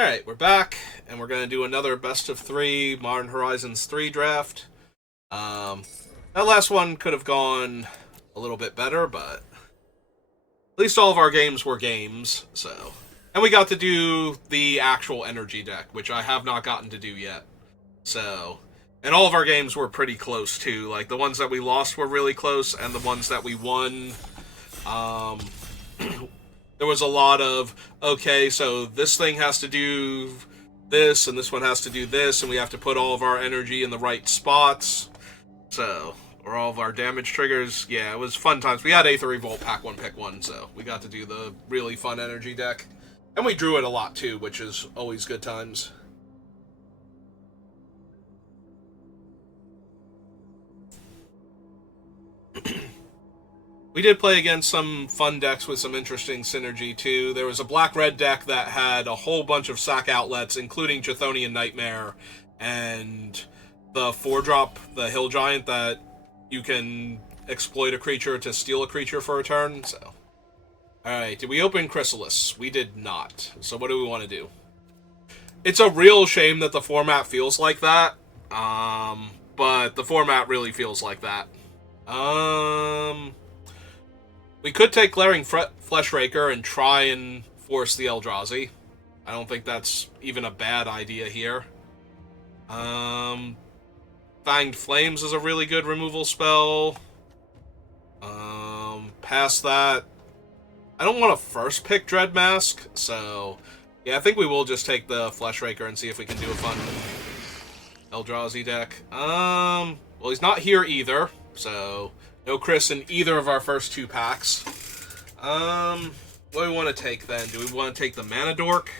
Alright, we're back, and we're going to do another Best of 3 Modern Horizons 3 draft. Um, that last one could have gone a little bit better, but at least all of our games were games, so. And we got to do the actual energy deck, which I have not gotten to do yet. So, and all of our games were pretty close, too. Like, the ones that we lost were really close, and the ones that we won, there was a lot of, okay, so this thing has to do this, and this one has to do this, and we have to put all of our energy in the right spots. So, or all of our damage triggers. Yeah, it was fun times. We had Aether Revolt Pack 1 Pick 1, so we got to do the really fun energy deck. And we drew it a lot, too, which is always good times. We did play against some fun decks with some interesting synergy, too. There was a black-red deck that had a whole bunch of sack outlets, including Chthonian Nightmare, and the 4-drop, the Hill Giant, that you can exploit a creature to steal a creature for a turn, so. Alright, did we open Chrysalis? We did not. So what do we want to do? It's a real shame that the format feels like that, but the format really feels like that. We could take Glaring Fleshraker and try and force the Eldrazi. I don't think that's even a bad idea here. Fanged Flames is a really good removal spell. Past that, I don't want to first pick Dread Mask, so yeah, I think we will just take the Fleshraker and see if we can do a fun Eldrazi deck. Well, he's not here either, so no Chris in either of our first two packs. What do we want to take then? Do we want to take the Mana Dork?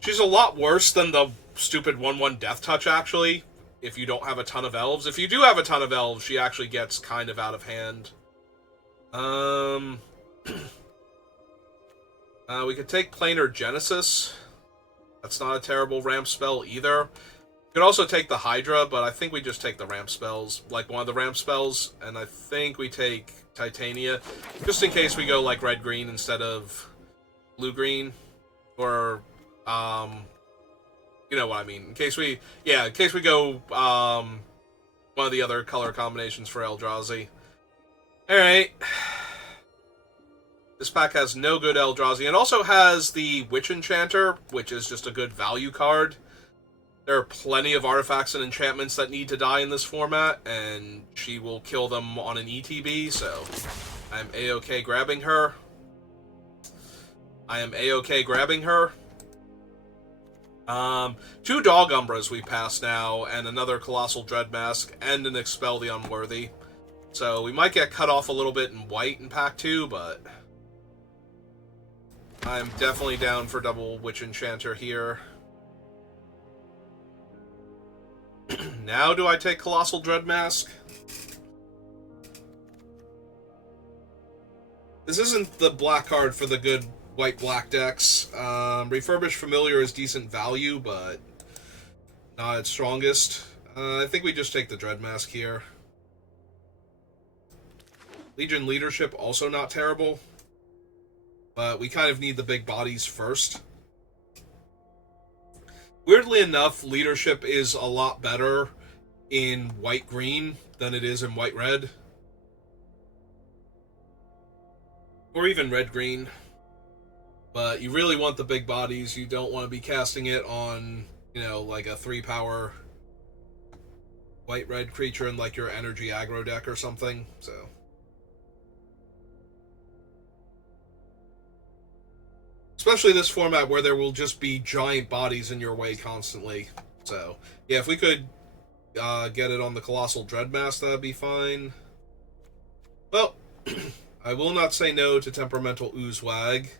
She's a lot worse than the stupid 1/1 Death Touch, actually, if you don't have a ton of elves. If you do have a ton of elves, she actually gets kind of out of hand. We could take Planar Genesis. That's not a terrible ramp spell either. We could also take the Hydra, but I think we just take the ramp spells, like one of the ramp spells, and I think we take Titania, just in case we go like red-green instead of blue-green, or, you know what I mean, in case we go, one of the other color combinations for Eldrazi. Alright. This pack has no good Eldrazi. It also has the Witch Enchanter, which is just a good value card. There are plenty of artifacts and enchantments that need to die in this format, and she will kill them on an ETB, so I'm A-OK grabbing her. I am A-OK grabbing her. 2 Dog Umbras we pass now, and another Colossal Dread Mask, and an Expel the Unworthy. So we might get cut off a little bit in white in pack 2, but I'm definitely down for double Witch Enchanter here. Now do I take Colossal Dread Mask? This isn't the black card for the good white-black decks. Refurbished Familiar is decent value, but not its strongest. I think we just take the Dread Mask here. Legion Leadership, also not terrible, but we kind of need the big bodies first. Weirdly enough, Leadership is a lot better in white-green than it is in white-red. Or even red-green. But you really want the big bodies. You don't want to be casting it on, you know, like a 3-power white-red creature in like your energy aggro deck or something, so. Especially this format where there will just be giant bodies in your way constantly. So, yeah, if we could get it on the Colossal Dread Mask, that'd be fine. Well, I will not say no to Temperamental Oozewag.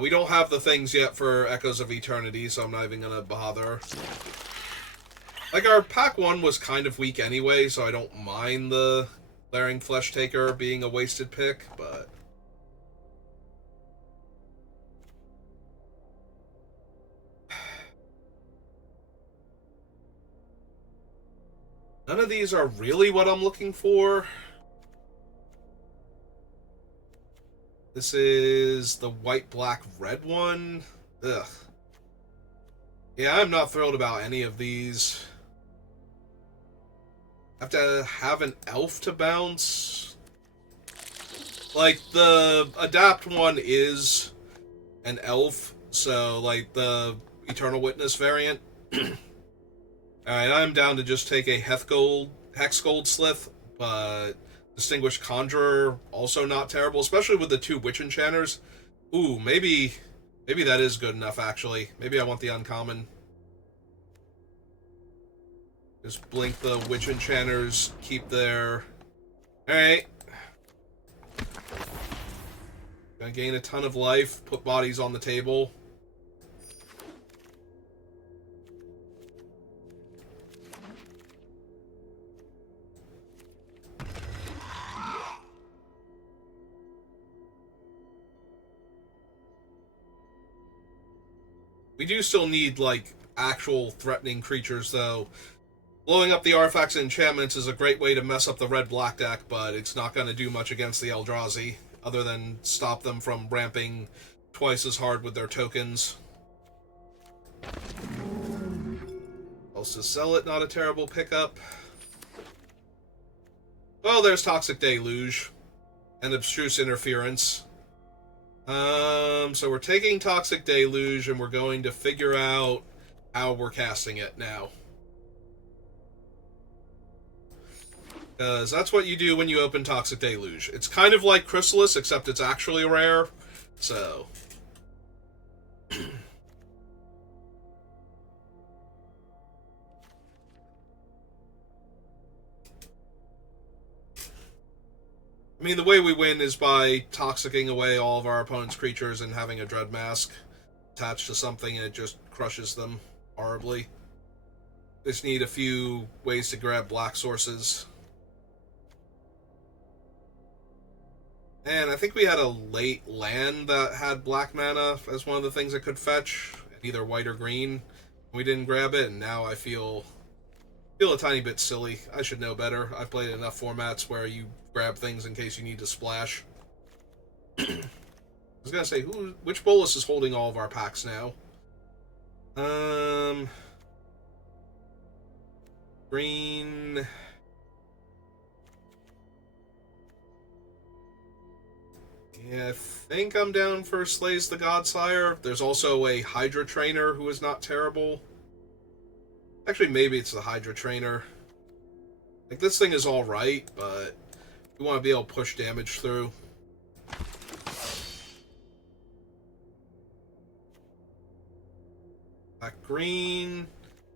We don't have the things yet for Echoes of Eternity, so I'm not even gonna bother. Like, our pack 1 was kind of weak anyway, so I don't mind the Glaring Fleshtaker being a wasted pick, but none of these are really what I'm looking for. This is the white, black, red one. Ugh. Yeah, I'm not thrilled about any of these. Have to have an elf to bounce. Like, the adapt one is an elf, so, like, the Eternal Witness variant. Alright, I'm down to just take a Hexgold Slith, but Distinguished Conjurer, also not terrible, especially with the 2 Witch Enchanters. Ooh, maybe that is good enough, actually. Maybe I want the uncommon. Just blink the Witch Enchanters, keep their... Alright. Gonna gain a ton of life, put bodies on the table. We do still need, like, actual threatening creatures, though. Blowing up the artifacts and enchantments is a great way to mess up the red-black deck, but it's not going to do much against the Eldrazi, other than stop them from ramping twice as hard with their tokens. Also, sell it, not a terrible pickup. Well, there's Toxic Deluge and Abstruse Interference. So we're taking Toxic Deluge, and we're going to figure out how we're casting it now. Because that's what you do when you open Toxic Deluge. It's kind of like Chrysalis, except it's actually rare. So... I mean, the way we win is by toxicking away all of our opponent's creatures and having a Dread Mask attached to something, and it just crushes them horribly. Just need a few ways to grab black sources. And I think we had a late land that had black mana as one of the things that could fetch, either white or green. We didn't grab it, and now I feel a tiny bit silly. I should know better. I've played enough formats where you grab things in case you need to splash. I was gonna say, which Bolus is holding all of our packs now? Green... Yeah, I think I'm down for Slays the Godsire. There's also a Hydra Trainer who is not terrible. Actually, maybe it's the Hydra Trainer. Like, this thing is alright, but we want to be able to push damage through. Black green.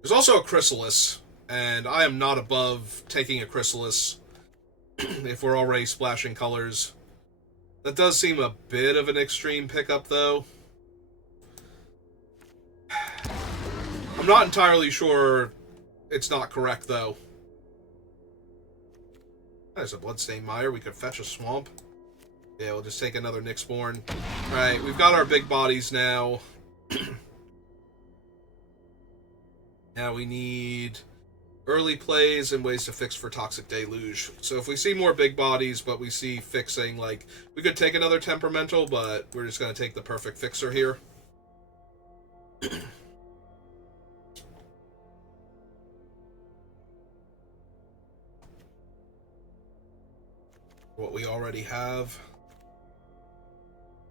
There's also a Chrysalis, and I am not above taking a Chrysalis if we're already splashing colors. That does seem a bit of an extreme pickup, though. I'm not entirely sure it's not correct, though. There's a Bloodstained Mire. We could fetch a Swamp. Yeah, we'll just take another Nyxborn. Alright, we've got our big bodies now. Now we need early plays and ways to fix for Toxic Deluge. So if we see more big bodies, but we see fixing, like, we could take another Temperamental, but we're just going to take the perfect fixer here. What we already have.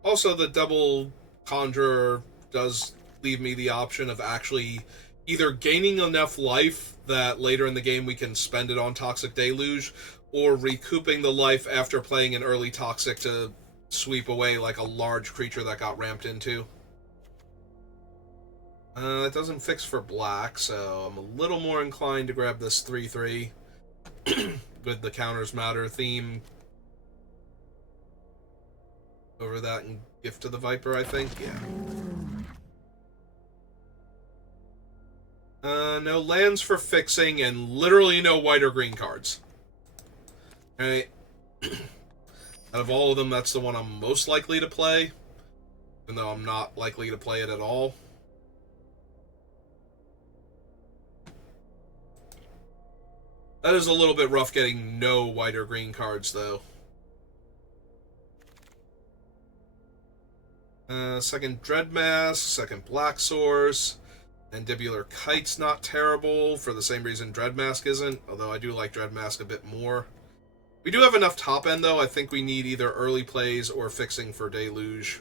Also, the double Conjurer does leave me the option of actually either gaining enough life that later in the game we can spend it on Toxic Deluge, or recouping the life after playing an early Toxic to sweep away like a large creature that got ramped into. It doesn't fix for black, so I'm a little more inclined to grab this 3/3 with the Counters Matter theme over that and Gift to the Viper, I think. Yeah. No lands for fixing, and literally no white or green cards. Alright. Out of all of them, that's the one I'm most likely to play, even though I'm not likely to play it at all. That is a little bit rough getting no white or green cards, though. Second Dreadmask, second Black Source. Mandibular Kite's not terrible, for the same reason Dreadmask isn't, although I do like Dreadmask a bit more. We do have enough top end, though. I think we need either early plays or fixing for Deluge.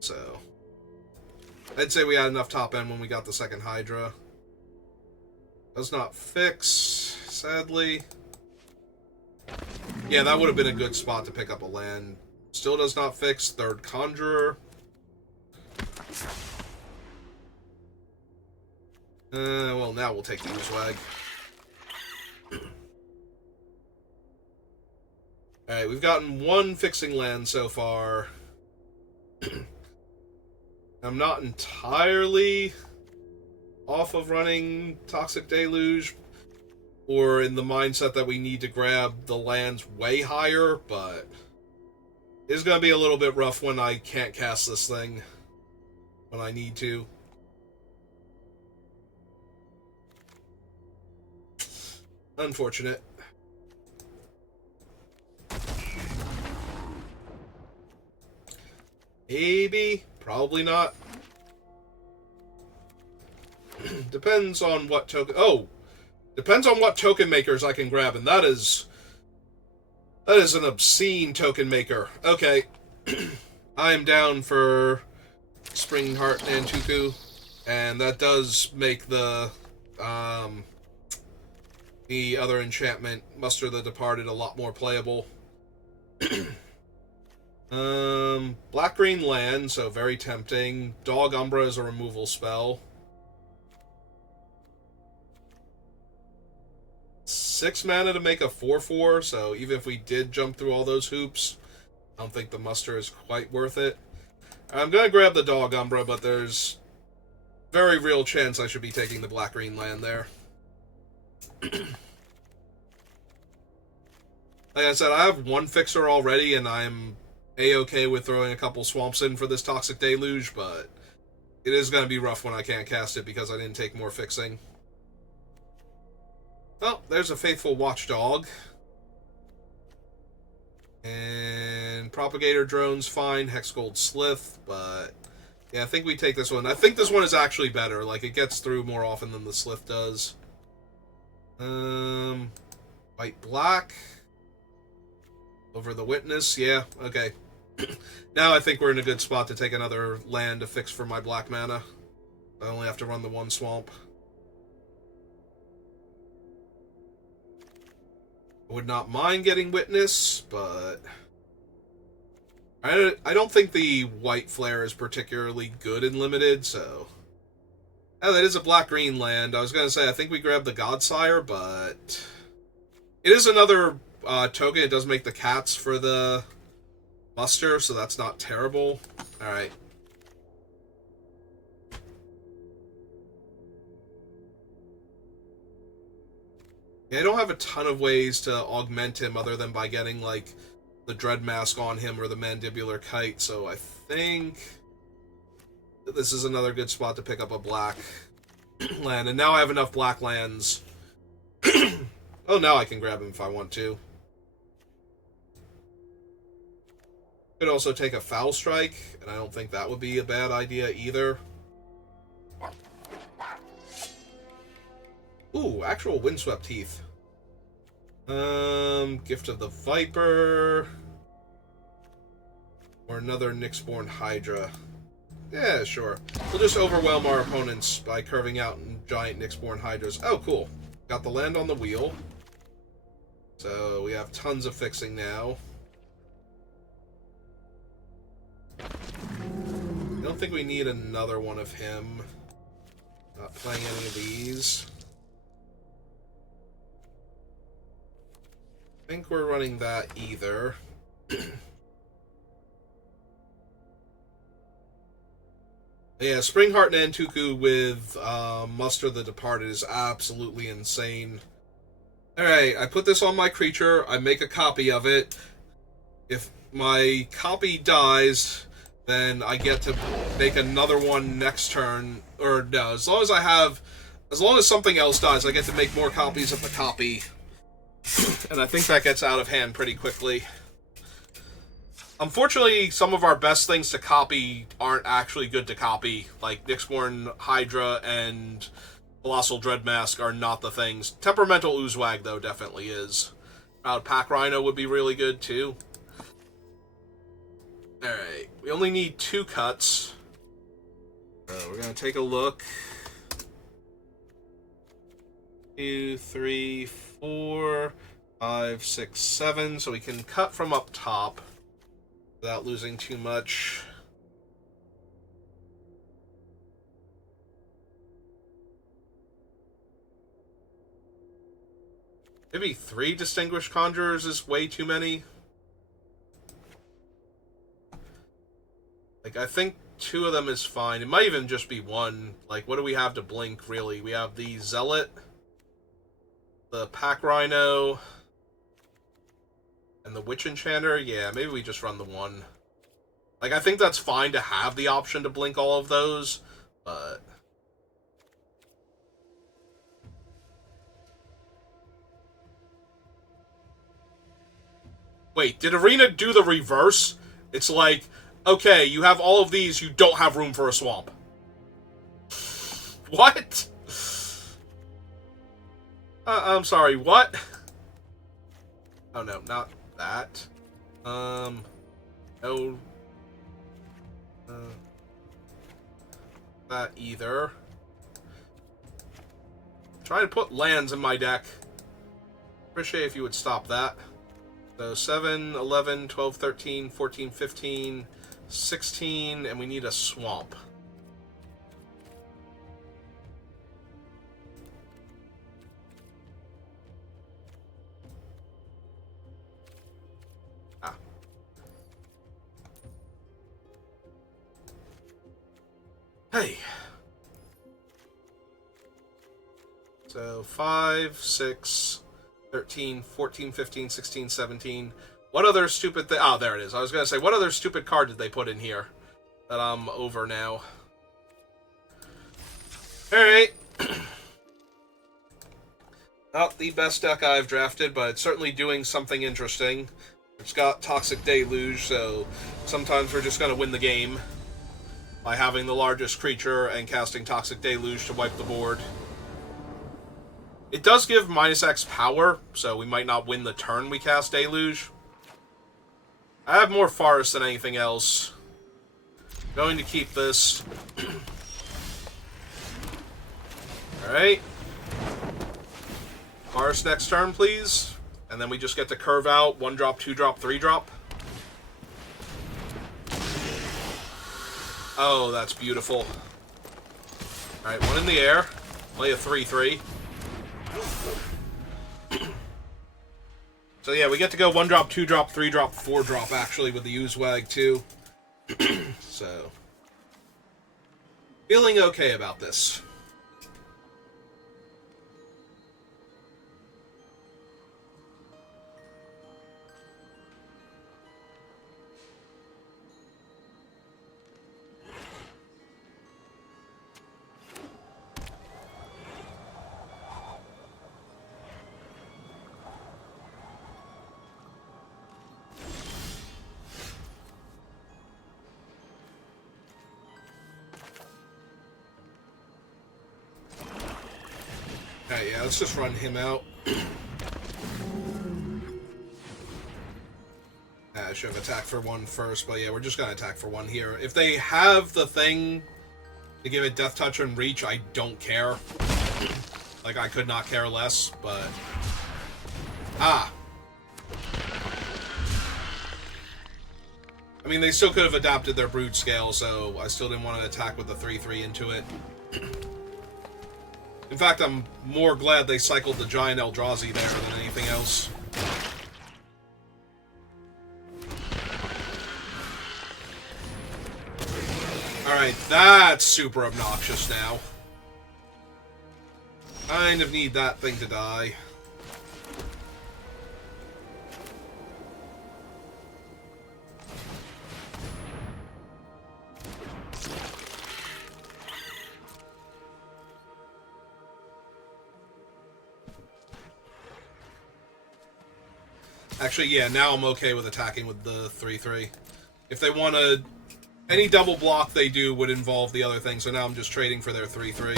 So, I'd say we had enough top end when we got the second Hydra. Does not fix, sadly. Yeah, that would have been a good spot to pick up a land. Still does not fix. Third Conjurer. Well, now we'll take the Oozewag. Alright, we've gotten one fixing land so far. I'm not entirely off of running Toxic Deluge, or in the mindset that we need to grab the lands way higher, but it's going to be a little bit rough when I can't cast this thing when I need to. Unfortunate. Maybe, probably not. Depends on what token. Oh, depends on what token makers I can grab, and that is an obscene token maker. Okay, I am down for Spring Heart Nantuku, and that does make the other enchantment, Muster the Departed, a lot more playable. Black-green land, so very tempting. Dog Umbra is a removal spell. 6 mana to make a 4/4, so even if we did jump through all those hoops, I don't think the Muster is quite worth it. I'm gonna grab the Dog Umbra, but there's very real chance I should be taking the black-green land there. Like I said, I have one fixer already, and I'm A-okay with throwing a couple swamps in for this Toxic Deluge, but it is going to be rough when I can't cast it because I didn't take more fixing. Well, there's a Faithful Watchdog. And Propagator Drone's fine, Hexgold Slith, but yeah, I think we take this one. I think this one is actually better. Like, it gets through more often than the Slith does. White-black. Over the Witness, yeah, okay. Now I think we're in a good spot to take another land to fix for my black mana. I only have to run the one swamp. I would not mind getting Witness, but I don't think the white flare is particularly good in limited, so... Oh, that is a black-green land. I was going to say, I think we grabbed the Godsire, but... It is another token. It does make the cats for the Muster, so that's not terrible. Alright. Yeah, I don't have a ton of ways to augment him other than by getting, like, the Dreadmask on him or the Mandibular Kite, so I think this is another good spot to pick up a black land. And now I have enough black lands. Oh, now I can grab him if I want to. Could also take a Foul Strike, and I don't think that would be a bad idea either. Ooh, actual Windswept Heath. Gift of the Viper. Or another Nyxborn Hydra. Yeah, sure. We'll just overwhelm our opponents by curving out giant Nyxborn Hydras. Oh, cool. Got the land on the wheel. So we have tons of fixing now. I don't think we need another one of him. Not playing any of these. I think we're running that either. Yeah, Springheart Nantuku with Muster the Departed is absolutely insane. Alright, I put this on my creature, I make a copy of it. If my copy dies, then I get to make another one next turn. Or no, as long as something else dies, I get to make more copies of the copy. And I think that gets out of hand pretty quickly. Unfortunately, some of our best things to copy aren't actually good to copy. Like Nyxborn Hydra and Colossal Dreadmask are not the things. Temperamental Oozwag, though, definitely is. Pack Rhino would be really good, too. Alright, we only need 2 cuts. So we're going to take a look. 2, 3, 4, 5, 6, 7. So we can cut from up top without losing too much. Maybe 3 Distinguished Conjurers is way too many. Like, I think 2 of them is fine. It might even just be 1. Like, what do we have to blink, really? We have the Zealot, the Pack Rhino, and the Witch Enchanter. Yeah, maybe we just run the 1. Like, I think that's fine to have the option to blink all of those, but... Wait, did Arena do the reverse? It's like, okay, you have all of these, you don't have room for a swamp. What? I'm sorry, what? Oh no, not that. No. That either. Trying to put lands in my deck. Appreciate if you would stop that. So 7, 11, 12, 13, 14, 15, 16, and we need a swamp. Ah. Hey. So 5, 6... 13, 14, 15, 16, 17. What other stupid thing? Oh, there it is. I was going to say, what other stupid card did they put in here that I'm over now? Alright. Not the best deck I've drafted, but it's certainly doing something interesting. It's got Toxic Deluge, so sometimes we're just going to win the game by having the largest creature and casting Toxic Deluge to wipe the board. It does give -X power, so we might not win the turn we cast Deluge. I have more Forest than anything else. Going to keep this. Alright. Forest next turn, please. And then we just get to curve out 1-drop, 2-drop, 3-drop. Oh, that's beautiful. Alright, 1 in the air. Play a 3-3. So yeah, we get to go 1-drop, 2-drop, 3-drop, 4-drop actually with the Oozwag too. So feeling okay about this. Alright, yeah, let's just run him out. I should have attacked for 1 first, but yeah, we're just gonna attack for 1 here. If they have the thing to give it Death Touch and Reach, I don't care. Like, I could not care less, but... Ah! I mean, they still could have adapted their Brood Scale, so I still didn't want to attack with the 3-3 into it. In fact, I'm more glad they cycled the Giant Eldrazi there than anything else. Alright, that's super obnoxious now. Kind of need that thing to die. Actually, yeah, now I'm okay with attacking with the 3-3. If they want to... Any double block they do would involve the other thing, so now I'm just trading for their 3/3.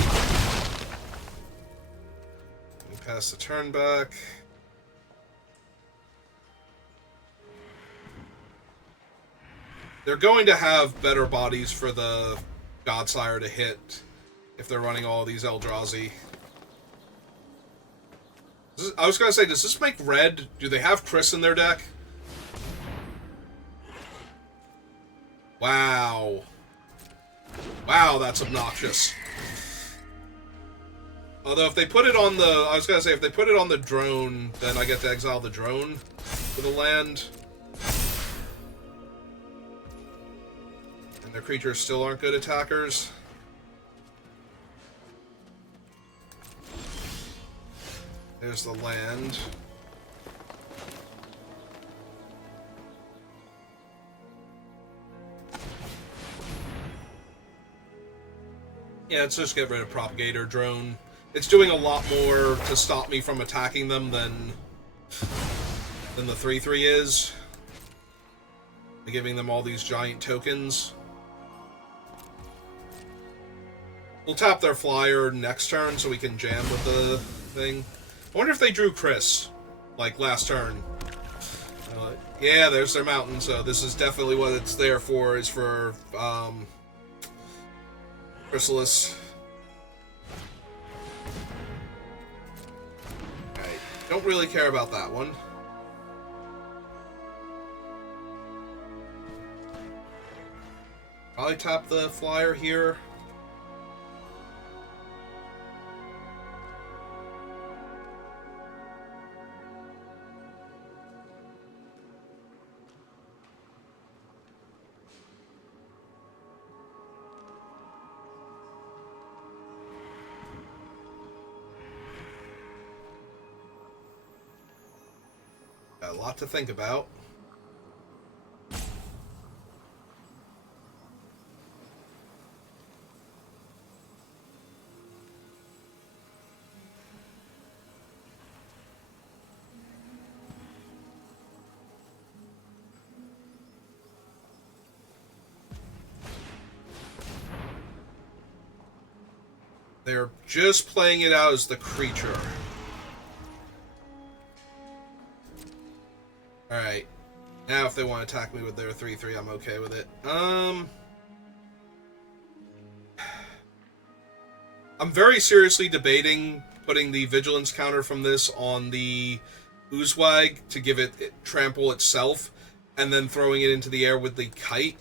Pass the turn back. They're going to have better bodies for the Godsire to hit if they're running all these Eldrazi. I was going to say, does this make red? Do they have Chris in their deck? Wow. Wow, that's obnoxious. Although if they put it on the... I was going to say, if they put it on the drone, then I get to exile the drone for the land. And their creatures still aren't good attackers. There's the land. Yeah, let's just get rid of Propagator Drone. It's doing a lot more to stop me from attacking them than the 3/3 is. By giving them all these giant tokens. We'll tap their flyer next turn so we can jam with the thing. I wonder if they drew Chris, like, last turn. Yeah, there's their mountain, so this is definitely what it's there for, is for, Chrysalis. Okay, don't really care about that one. Probably tap the flyer here. Got a lot to think about. They're just playing it out as the creature. Alright. Now if they want to attack me with their 3/3, I'm okay with it. I'm very seriously debating putting the vigilance counter from this on the Oozwag to give it trample itself, and then throwing it into the air with the kite.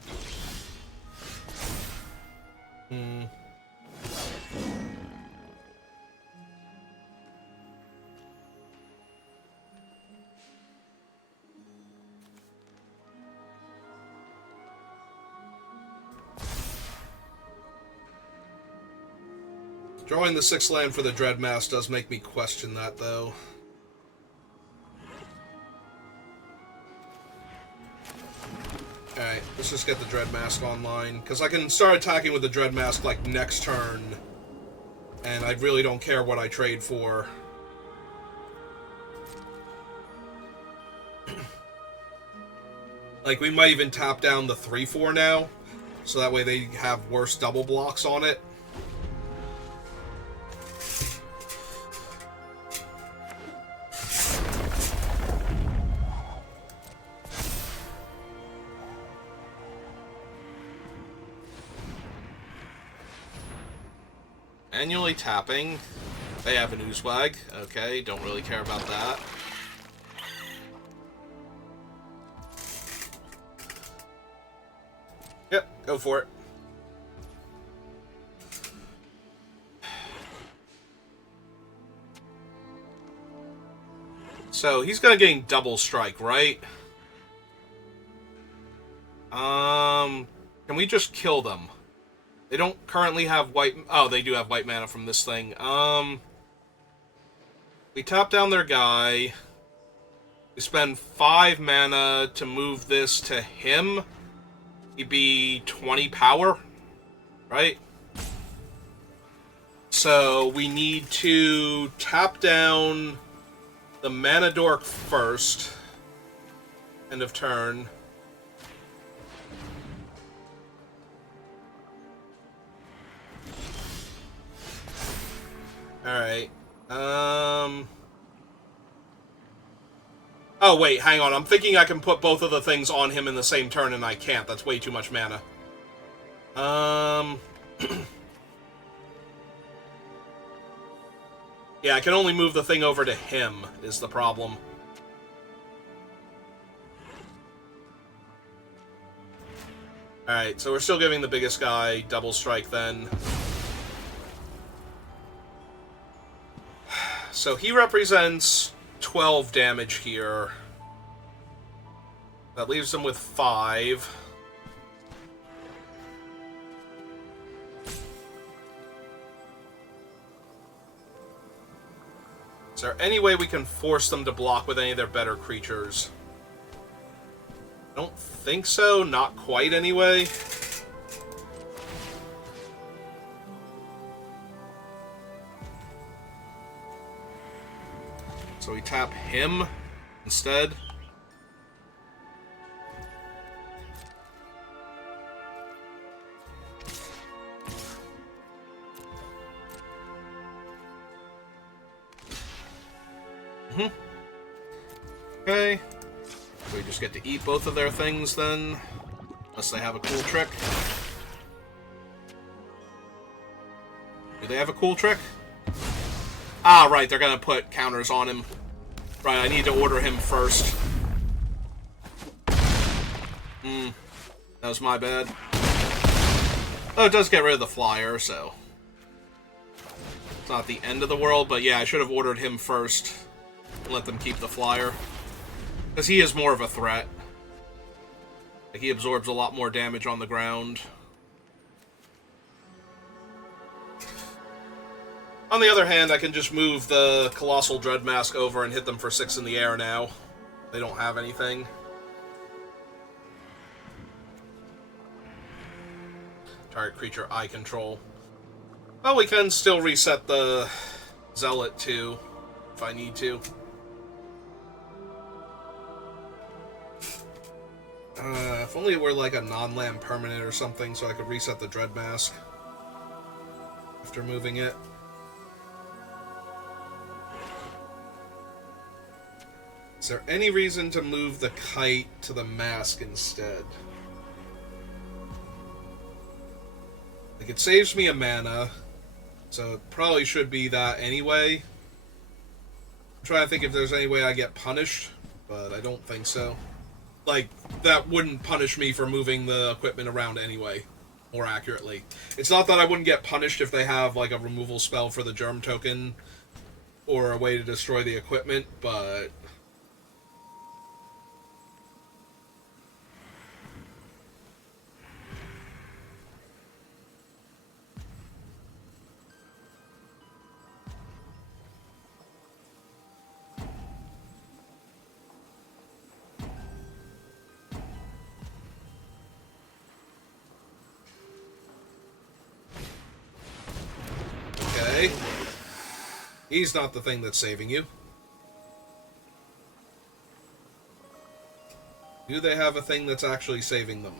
Drawing the 6 land for the Dreadmass does make me question that, though. Alright, let's just get the Dreadmask online, because I can start attacking with the Dreadmask, like, next turn, and I really don't care what I trade for. Like, we might even tap down the 3/4 now, so that way they have worse double blocks on it. Annually tapping. They have an Oozwag. Okay, don't really care about that. Yep, go for it. So, he's gonna gain double strike, right? Can we just kill them? They don't currently have white... Oh, they do have white mana from this thing. We tap down their guy. We spend 5 mana to move this to him. He'd be 20 power, right? So we need to tap down the Mana Dork first. End of turn. Alright. Oh, wait, hang on. I'm thinking I can put both of the things on him in the same turn, and I can't. That's way too much mana. Yeah, I can only move the thing over to him, is the problem. Alright, so we're still giving the biggest guy double strike then. So he represents 12 damage here. That leaves him with 5. Is there any way we can force them to block with any of their better creatures? I don't think so. Not quite, anyway. So we tap him instead. Okay. We just get to eat both of their things then. Unless they have a cool trick. Do they have a cool trick? Ah, right, they're gonna put counters on him. Right, I need to order him first. That was my bad. Oh, it does get rid of the flyer, so... It's not the end of the world, but yeah, I should have ordered him first. And let them keep the flyer. Because he is more of a threat. Like, he absorbs a lot more damage on the ground. On the other hand, I can just move the Colossal Dreadmask over and hit them for 6 in the air now. They don't have anything. Target creature I control. Well, we can still reset the Zealot too, if I need to. If only it were like a non-land permanent or something, so I could reset the Dreadmask after moving it. Is there any reason to move the kite to the mask instead? Like, it saves me a mana, so it probably should be that anyway. I'm trying to think if there's any way I get punished, but I don't think so. Like, that wouldn't punish me for moving the equipment around anyway, more accurately. It's not that I wouldn't get punished if they have, like, a removal spell for the Germ token, or a way to destroy the equipment, but... Okay. He's not the thing that's saving you. Do they have a thing that's actually saving them?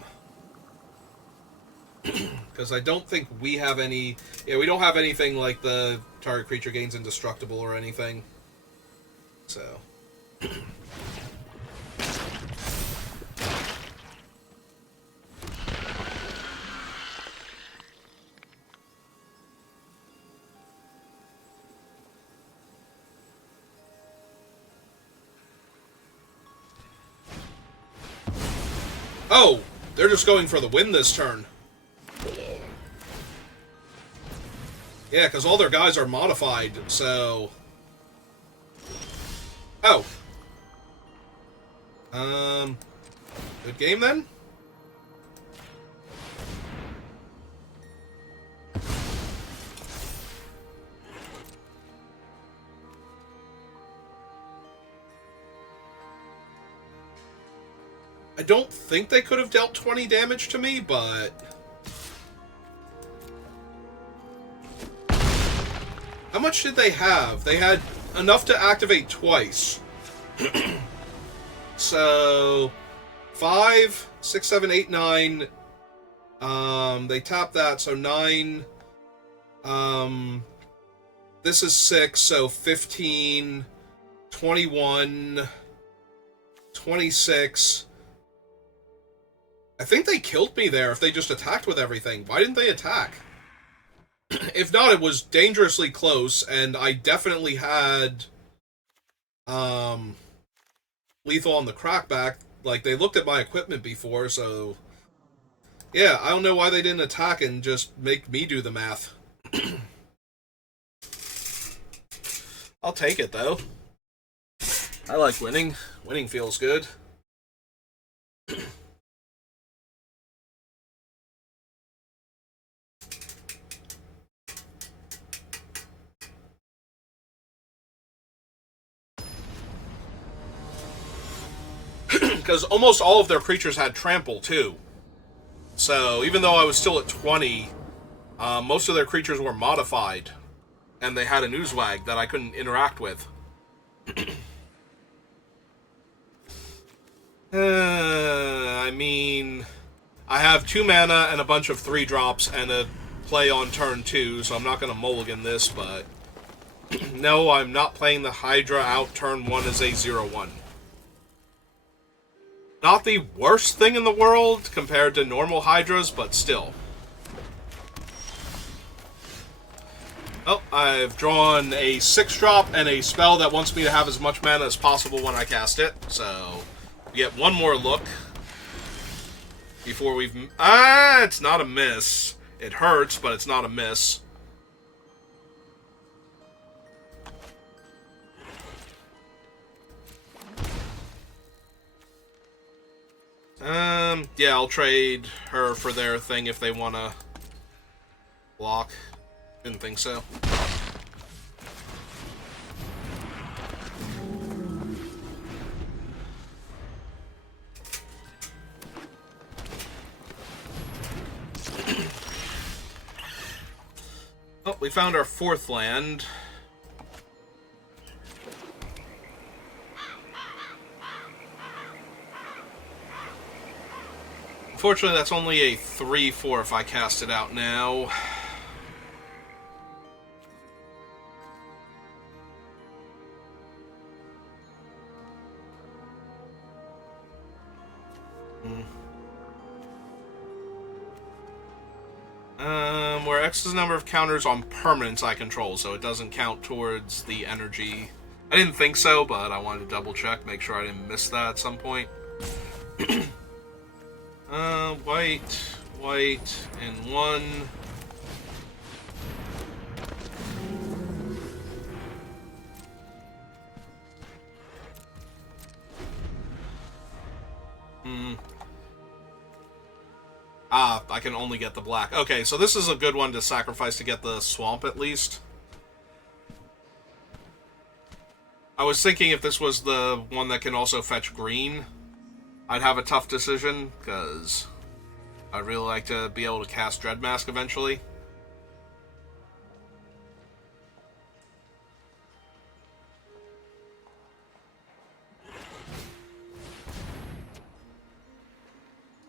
Because I don't think we have any... Yeah, we don't have anything like the target creature gains indestructible or anything. So... Oh! They're just going for the win this turn. Yeah, because all their guys are modified, so... Oh. Good game, then? I don't think they could have dealt 20 damage to me, but... How much did they have? They had enough to activate twice. So... 5, 6, 7, 8, 9... They tapped that, so 9... this is 6, so 15, 21, 26. I think they killed me there if they just attacked with everything. Why didn't they attack? If not, it was dangerously close, and I definitely had lethal on the crackback. Like, they looked at my equipment before, so yeah, I don't know why they didn't attack and just make me do the math. I'll take it, though. I like winning. Winning feels good. Because almost all of their creatures had trample, too. So, even though I was still at 20, most of their creatures were modified. And they had a newswag that I couldn't interact with. I mean, I have 2 mana and a bunch of 3-drops and a play on turn 2, so I'm not going to mulligan this, but no, I'm not playing the Hydra out turn 1 as a 0-1. Not the worst thing in the world compared to normal Hydras, but still. Oh, I've drawn a 6-drop and a spell that wants me to have as much mana as possible when I cast it, so we get one more look before we've... it's not a miss. It hurts, but it's not a miss. Yeah, I'll trade her for their thing if they want to block. Didn't think so. Oh, we found our 4th land. Unfortunately, that's only a 3/4 if I cast it out now. Where X is the number of counters on permanents I control, so it doesn't count towards the energy. I didn't think so, but I wanted to double check, make sure I didn't miss that at some point. White, and 1. I can only get the black. Okay, so this is a good one to sacrifice to get the swamp at least. I was thinking if this was the one that can also fetch green, I'd have a tough decision, because I'd really like to be able to cast Dreadmask eventually.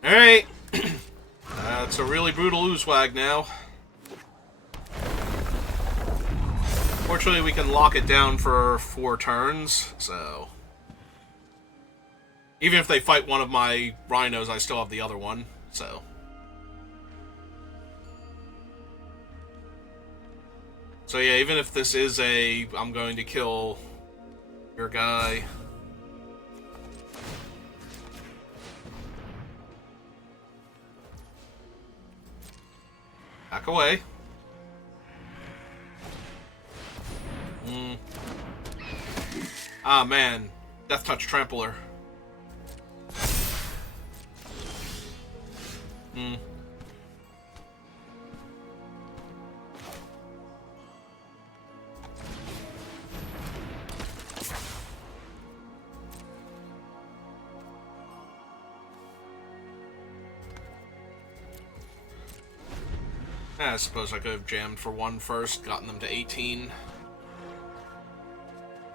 Alright. That's a really brutal Oozwag now. Fortunately, we can lock it down for 4 turns, so... Even if they fight one of my rhinos, I still have the other one, so... So yeah, even if this is a... I'm going to kill your guy... Back away. Ah, man. Death Touch Trampler. I suppose I could have jammed for 1 first, gotten them to 18.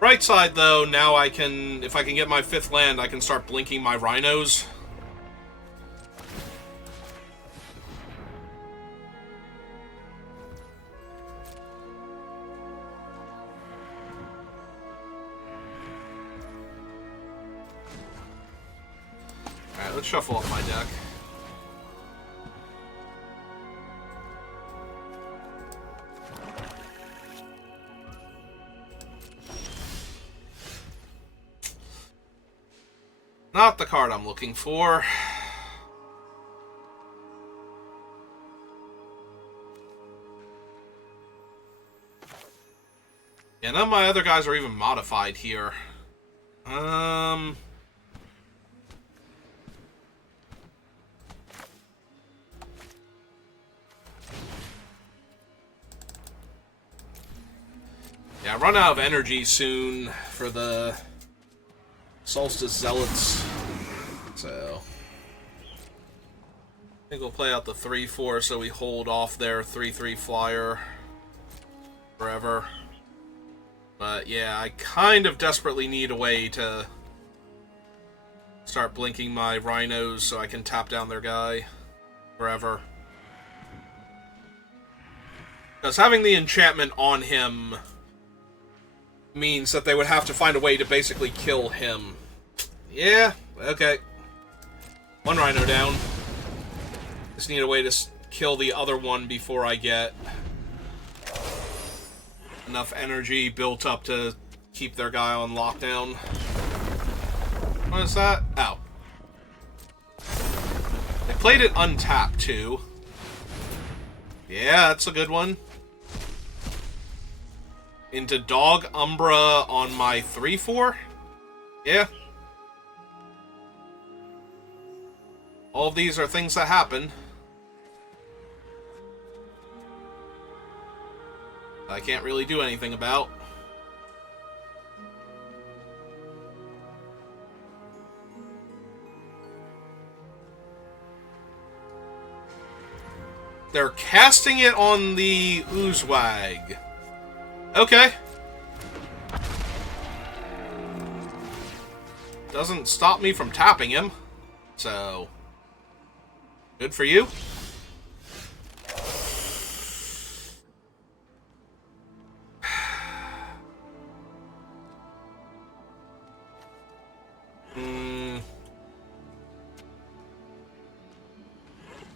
Right side, though, now I can... If I can get my 5th land, I can start blinking my rhinos. let's shuffle up my deck. Not the card I'm looking for. Yeah, none of my other guys are even modified here. Yeah, run out of energy soon for the Solstice Zealots. So I think we'll play out the 3-4 so we hold off their 3-3 flyer forever. But yeah, I kind of desperately need a way to start blinking my rhinos so I can tap down their guy forever. Because having the enchantment on him means that they would have to find a way to basically kill him. Yeah, okay. One rhino down. Just need a way to kill the other one before I get enough energy built up to keep their guy on lockdown. What is that? Oh. They played it untapped, too. Yeah, that's a good one. Into Dog Umbra on my 3-4? Yeah. All of these are things that happen. I can't really do anything about. They're casting it on the Oozwag. Okay. Doesn't stop me from tapping him. So, good for you.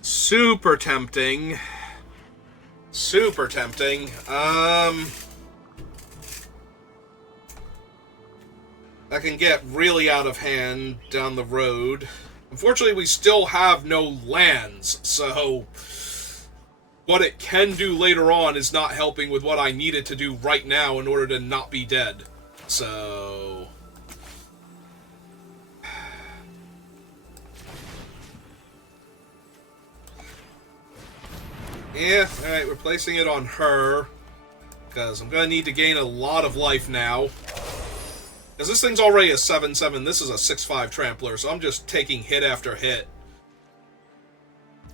Super tempting. Super tempting. That can get really out of hand down the road. Unfortunately, we still have no lands, so what it can do later on is not helping with what I need it to do right now in order to not be dead. So yeah, alright, we're placing it on her. Because I'm going to need to gain a lot of life now. Because this thing's already a 7-7, this is a 6-5 trampler, so I'm just taking hit after hit.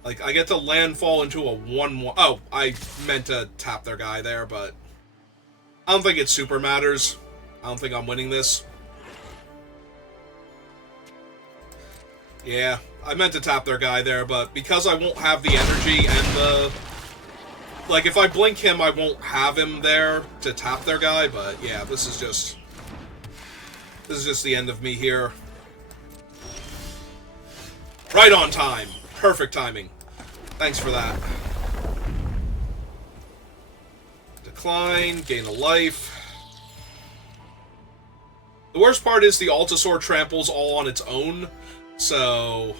Like, I get to landfall into a 1-1... Oh, I meant to tap their guy there, but I don't think it super matters. I don't think I'm winning this. Yeah, I meant to tap their guy there, but because I won't have the energy and the... Like, if I blink him, I won't have him there to tap their guy, but yeah, this is just the end of me here. Right on time. Perfect timing. Thanks for that. Decline, gain a life. The worst part is the Altasaur tramples all on its own, so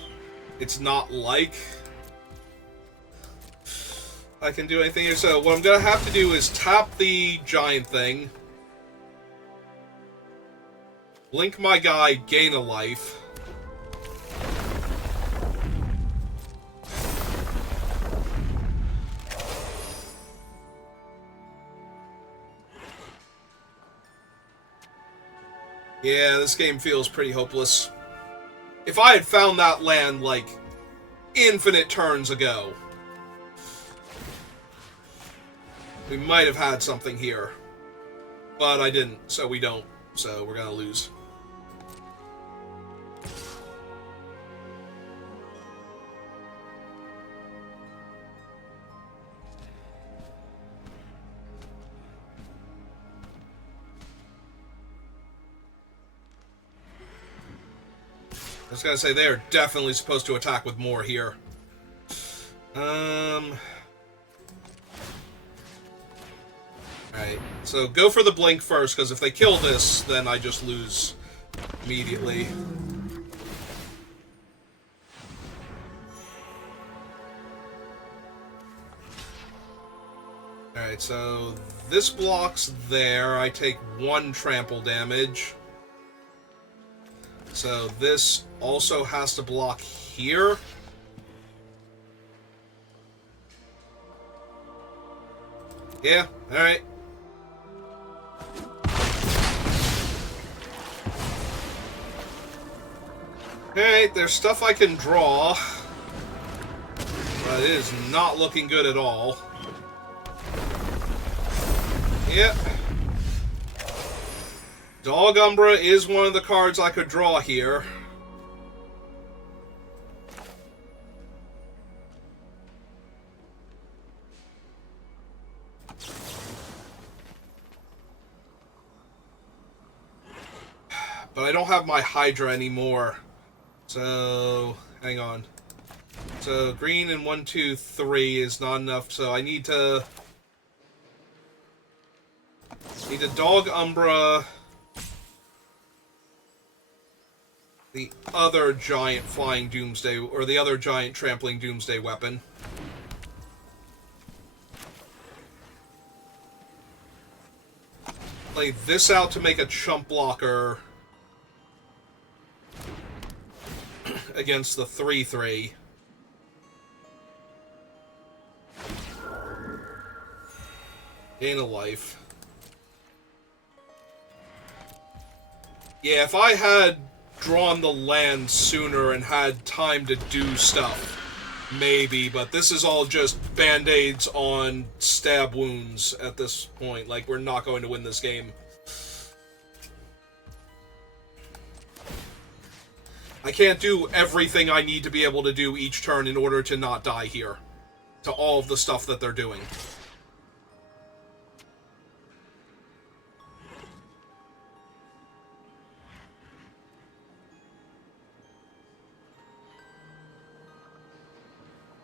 it's not like I can do anything here. So what I'm going to have to do is tap the giant thing, blink my guy, gain a life. Yeah, this game feels pretty hopeless. If I had found that land, like, infinite turns ago, we might have had something here. But I didn't, so we don't. So we're gonna lose. was gonna say, they are definitely supposed to attack with more here. Alright, so go for the blink first, because if they kill this, then I just lose immediately. Alright, so this blocks there. I take 1 trample damage. So this also has to block here. Yeah, alright. Alright, there's stuff I can draw. But it is not looking good at all. Yep. Dog Umbra is one of the cards I could draw here. But I don't have my Hydra anymore. So, hang on. So, green and 1, 2, 3 is not enough, so I need to... Need a Dog Umbra... the other giant flying Doomsday, or the other giant trampling Doomsday weapon. Play this out to make a chump blocker against the 3/3. Gain a life. Yeah, if I had drawn the land sooner and had time to do stuff, maybe, but this is all just band-aids on stab wounds at this point. Like, we're not going to win this game. I can't do everything I need to be able to do each turn in order to not die here, to all of the stuff that they're doing.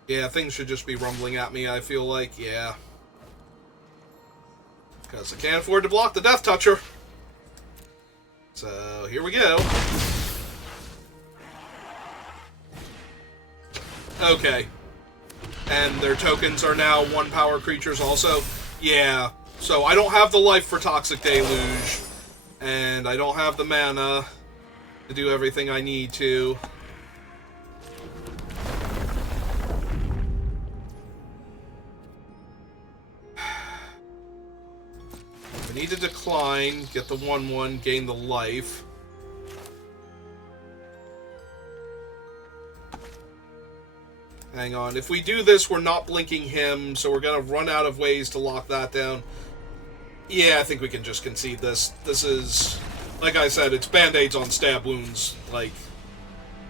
Yeah, things should just be rumbling at me, I feel like. Yeah. Because I can't afford to block the Death Toucher. So, here we go. Okay. And their tokens are now 1-power creatures also? Yeah. So, I don't have the life for Toxic Deluge. And I don't have the mana to do everything I need to. I need to decline, get the 1/1, gain the life. Hang on. If we do this, we're not blinking him, so we're going to run out of ways to lock that down. Yeah, I think we can just concede this. This is, like I said, it's band-aids on stab wounds. Like,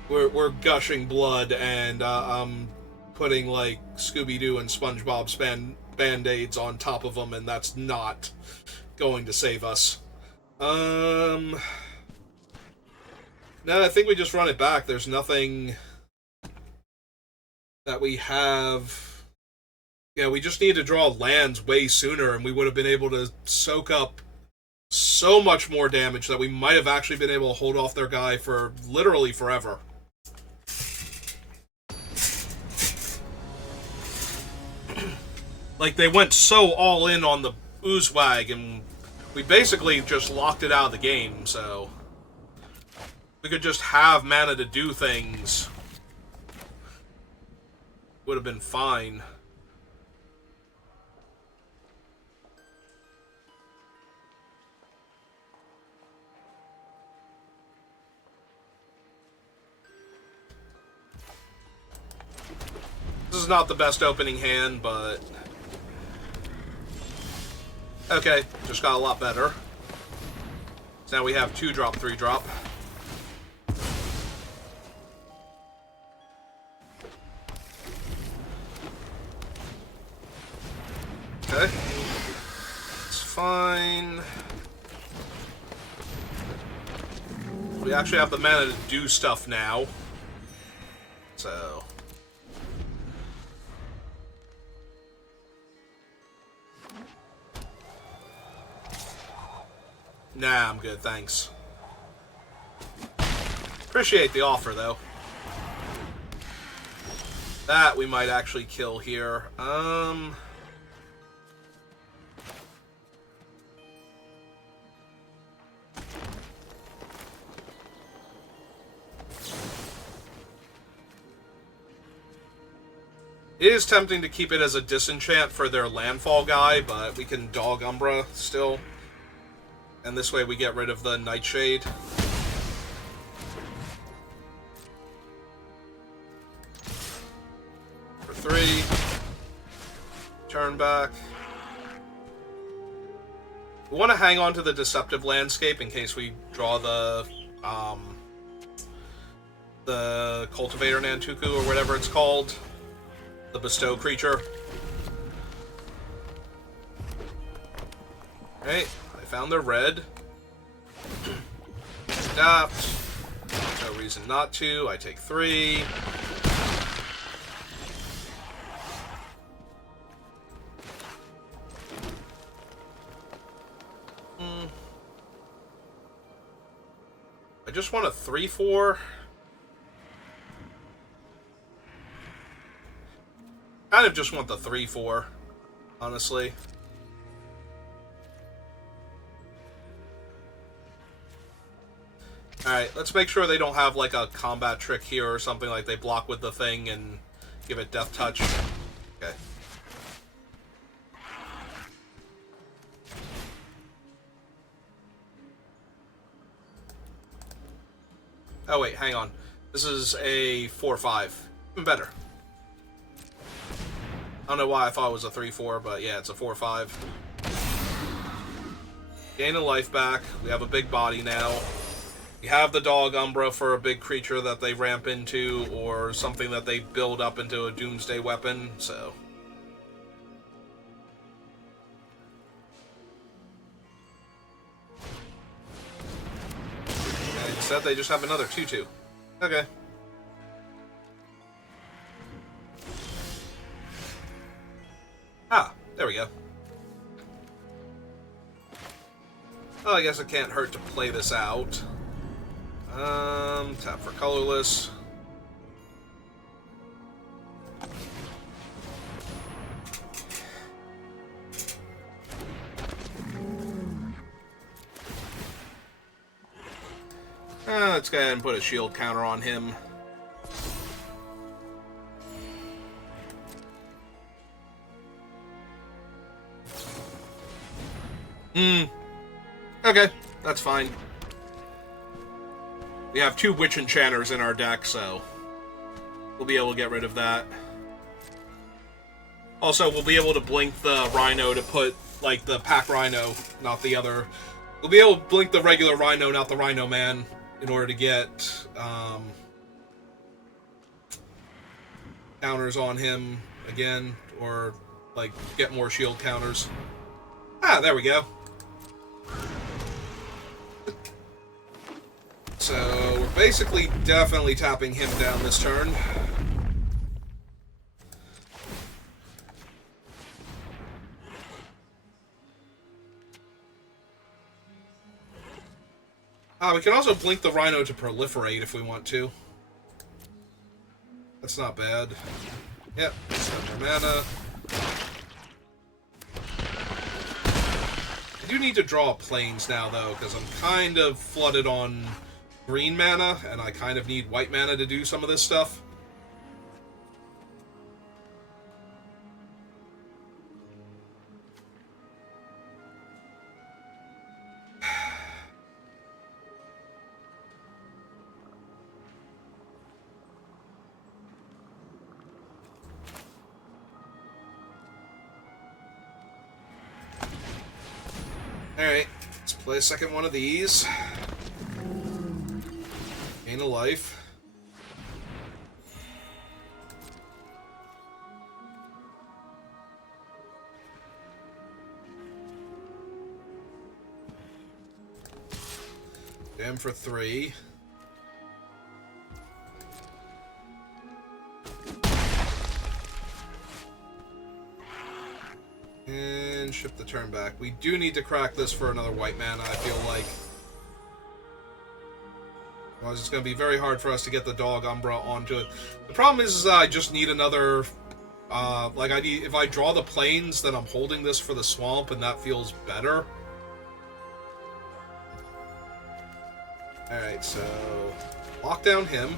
we're gushing blood, and I'm putting, like, Scooby-Doo and SpongeBob's band-aids on top of them, and that's not going to save us. No, I think we just run it back. There's nothing that we have. Yeah, we just need to draw lands way sooner, and we would have been able to soak up so much more damage that we might have actually been able to hold off their guy for literally forever. Like, they went so all in on the Oozwag, and we basically just locked it out of the game, so we could just have mana to do things. Would have been fine. This is not the best opening hand, but okay, just got a lot better. So now we have 2-drop, 3-drop. Okay. It's fine. we actually have the mana to do stuff now. So... Nah, I'm good, thanks. Appreciate the offer, though. That we might actually kill here. It is tempting to keep it as a disenchant for their landfall guy, but we can dog Umbra still. And this way we get rid of the Nightshade. For 3. Turn back. We want to hang on to the Deceptive Landscape in case we draw the Cultivator Nantuku or whatever it's called. The Bestow creature. Alright, I found the red. Adapt. No reason not to. I take 3. I just want a 3/4. Kind of just want the 3/4, honestly. Alright, let's make sure they don't have like a combat trick here or something, like they block with the thing and give it death touch. Okay. Oh wait, hang on. This is a 4/5. Even better. I don't know why I thought it was a 3/4, but yeah, it's a 4/5. Gain a life back. We have a big body now. We have the dog Umbra for a big creature that they ramp into, or something that they build up into a doomsday weapon, so... And instead they just have another 2/2. Okay. Ah, there we go. Well, I guess it can't hurt to play this out. Tap for colorless. Let's go ahead and put a shield counter on him. Okay, that's fine. We have 2 Witch Enchanters in our deck, so we'll be able to get rid of that. Also, we'll be able to blink the Rhino to put, like, the Pack Rhino, not the other... We'll be able to blink the regular Rhino, not the Rhino Man, in order to get counters on him again, or, like, get more shield counters. Ah, there we go. So, we're basically definitely tapping him down this turn. We can also blink the Rhino to proliferate if we want to. That's not bad. Yep, spend our mana. I do need to draw planes now, though, because I'm kind of flooded on green mana, and I kind of need white mana to do some of this stuff. Alright, let's play a second one of these. Gain a life. Jam for 3. skip the turn back. We do need to crack this for another white mana, I feel like. Otherwise, it's going to be very hard for us to get the Dog Umbra onto it. The problem is I just need another... if I draw the plains, then I'm holding this for the swamp, and that feels better. Alright, so... lock down him.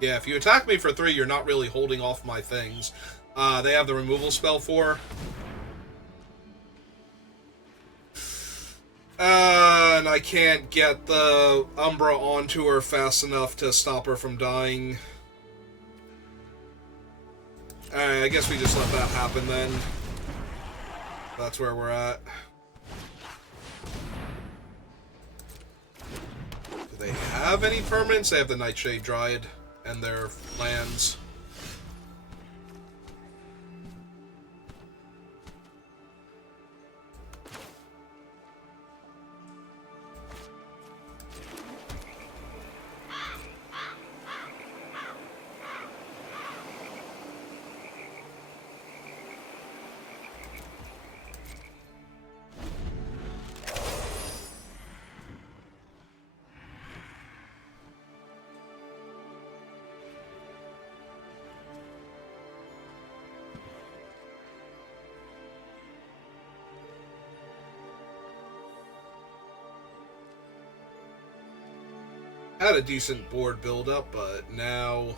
Yeah, if you attack me for 3, you're not really holding off my things. They have the removal spell for. And I can't get the Umbra onto her fast enough to stop her from dying. Alright, I guess we just let that happen then. That's where we're at. Do they have any permanents? They have the Nightshade Dryad and their lands. Had a decent board build-up, but now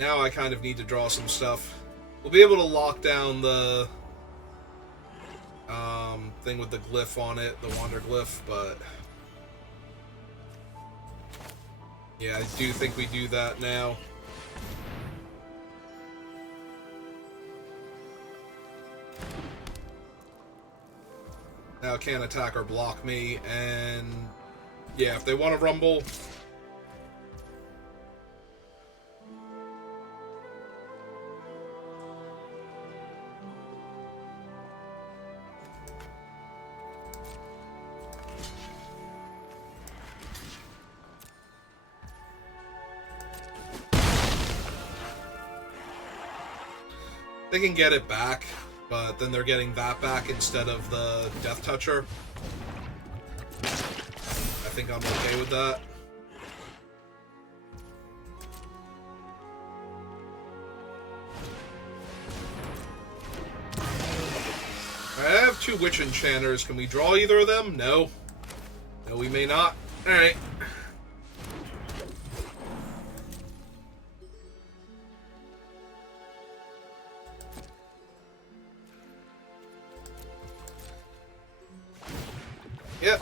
I kind of need to draw some stuff. We'll be able to lock down the thing with the glyph on it, the Wander Glyph, but yeah, I do think we do that now. Now can't attack or block me, and yeah, if they want to rumble... They can get it back, but then they're getting that back instead of the Death Toucher. I think I'm okay with that. I have 2 Witch Enchanters. Can we draw either of them? No. No, we may not. Alright. Yep.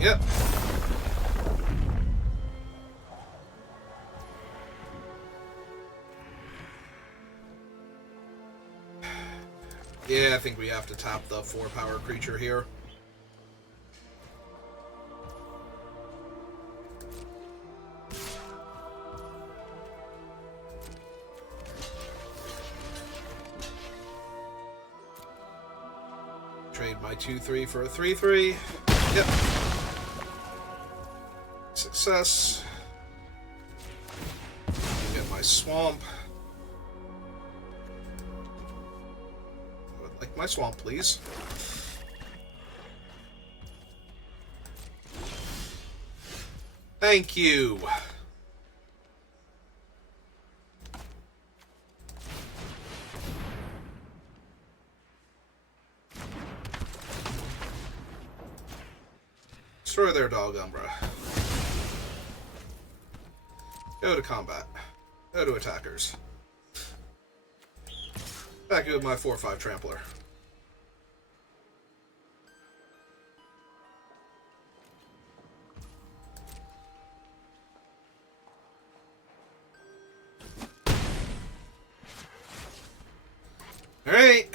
Yep. Yeah, I think we have to tap the 4-power creature here. Trade my 2/3 for a 3/3. Yep. Success. Get my swamp. I would like my swamp, please. Thank you. Destroy their Dog Umbra. Go to combat. Go to attackers. Back with my 4/5 Trampler. Alright.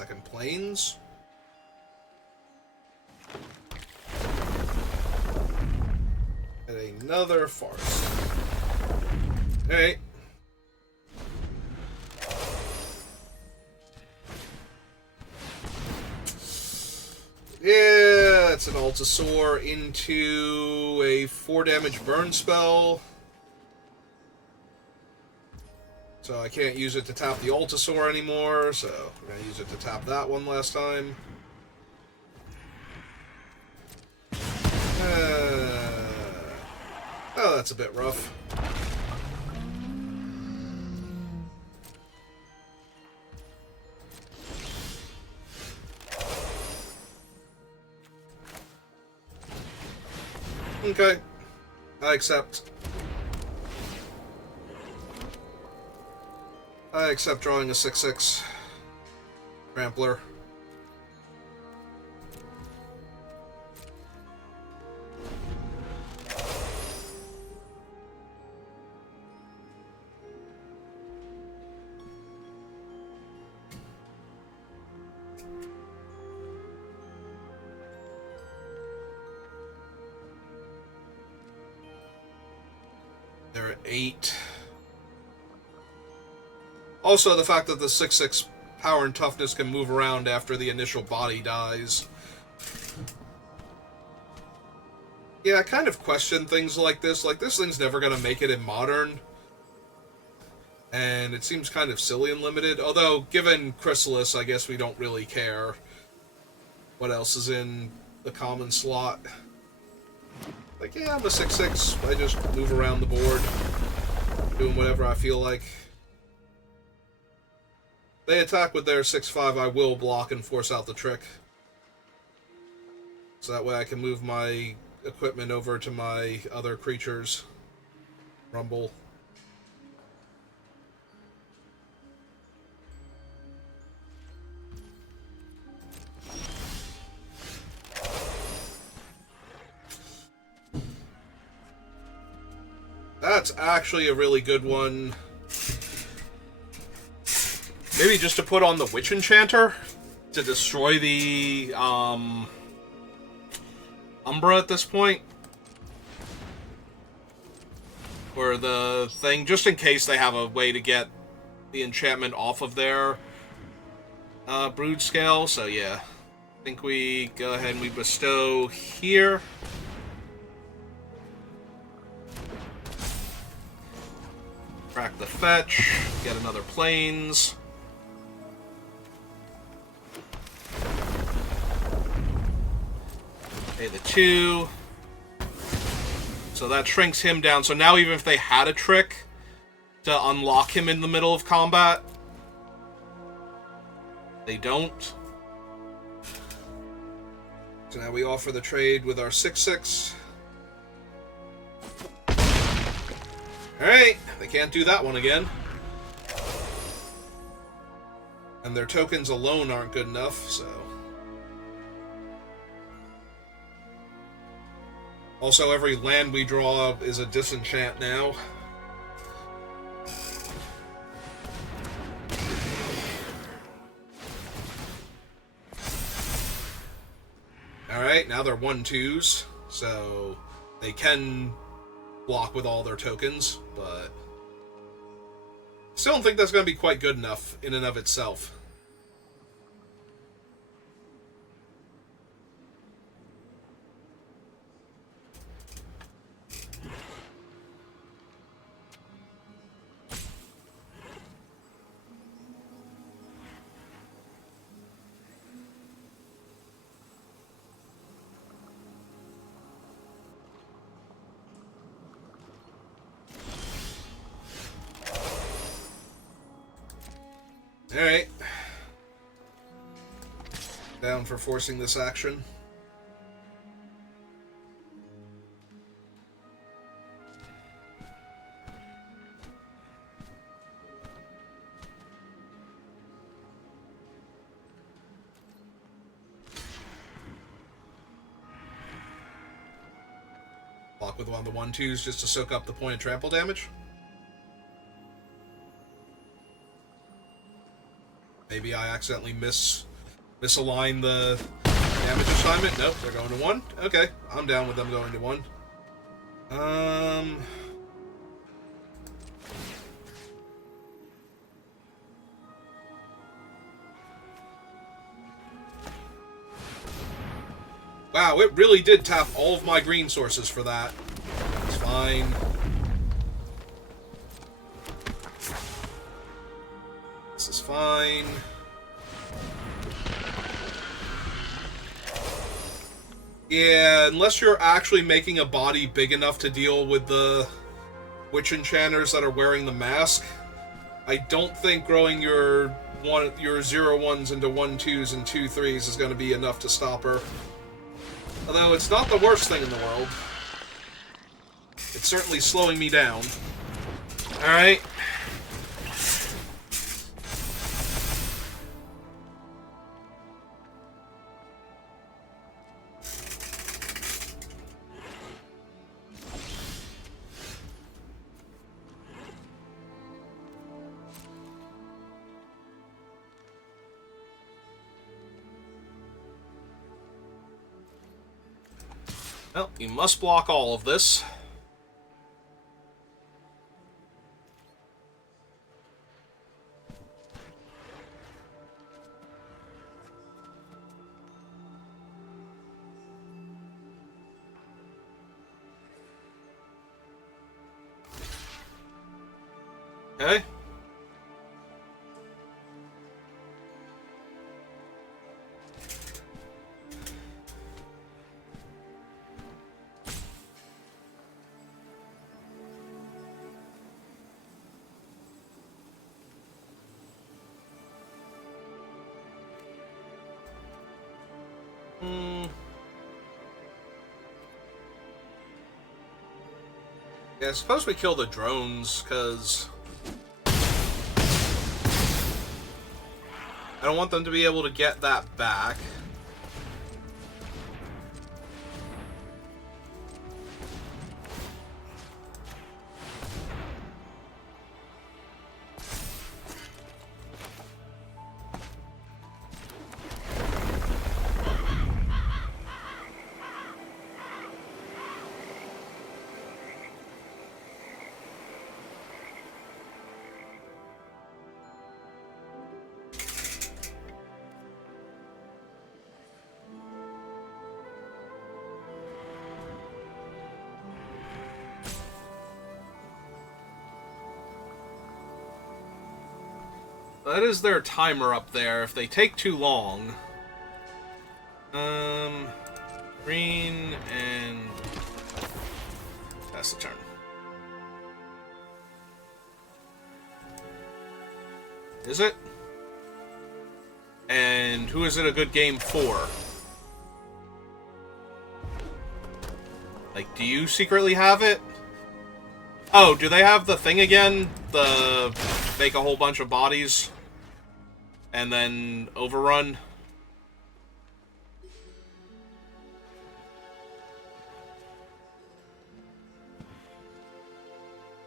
second. Planes. And another forest. Alright. Yeah, it's an Altasaur into a 4 damage burn spell. So I can't use it to tap the Altasaur anymore, so we're going to use it to tap that one last time. Oh, that's a bit rough. Okay. I accept. I accept drawing a 6/6 Trampler. They're at 8. Also, the fact that the 6/6 power and toughness can move around after the initial body dies. Yeah, I kind of question things like this. Like, this thing's never going to make it in Modern. And it seems kind of silly and limited. Although, given Chrysalis, I guess we don't really care what else is in the common slot. Like, yeah, I'm a 6/6. I just move around the board, doing whatever I feel like. They attack with their 6/5, I will block and force out the trick. So that way I can move my equipment over to my other creatures. Rumble. That's actually a really good one. Maybe just to put on the Witch Enchanter to destroy the Umbra at this point. Or the thing, just in case they have a way to get the enchantment off of their brood scale. So yeah, I think we go ahead and we bestow here. Crack the fetch, get another plains. Pay the 2. So that shrinks him down. So now even if they had a trick to unlock him in the middle of combat, they don't. So now we offer the trade with our 6/6. Alright, they can't do that one again. And their tokens alone aren't good enough, so... Also, every land we draw is a disenchant now. Alright, now they're 1/2s, so they can block with all their tokens, but still don't think that's going to be quite good enough in and of itself. Alright. Down for forcing this action. Block with one of the 1/2s just to soak up the point of trample damage. Maybe I accidentally miss misalign the damage assignment. Nope, they're going to 1. Okay, I'm down with them going to 1. Wow, it really did tap all of my green sources for that. It's fine. This is fine. Yeah, unless you're actually making a body big enough to deal with the witch enchanters that are wearing the mask, I don't think growing your 0-1s into 1-2s and 2-3s is going to be enough to stop her. Although it's not the worst thing in the world. It's certainly slowing me down. Alright. Well, you must block all of this. Okay. Yeah, I suppose we kill the drones, because I don't want them to be able to get that back. That is their timer up there. If they take too long... green and... That's the turn. Is it? And who is it a good game for? Like, do you secretly have it? Oh, do they have the thing again? The... make a whole bunch of bodies? And then overrun?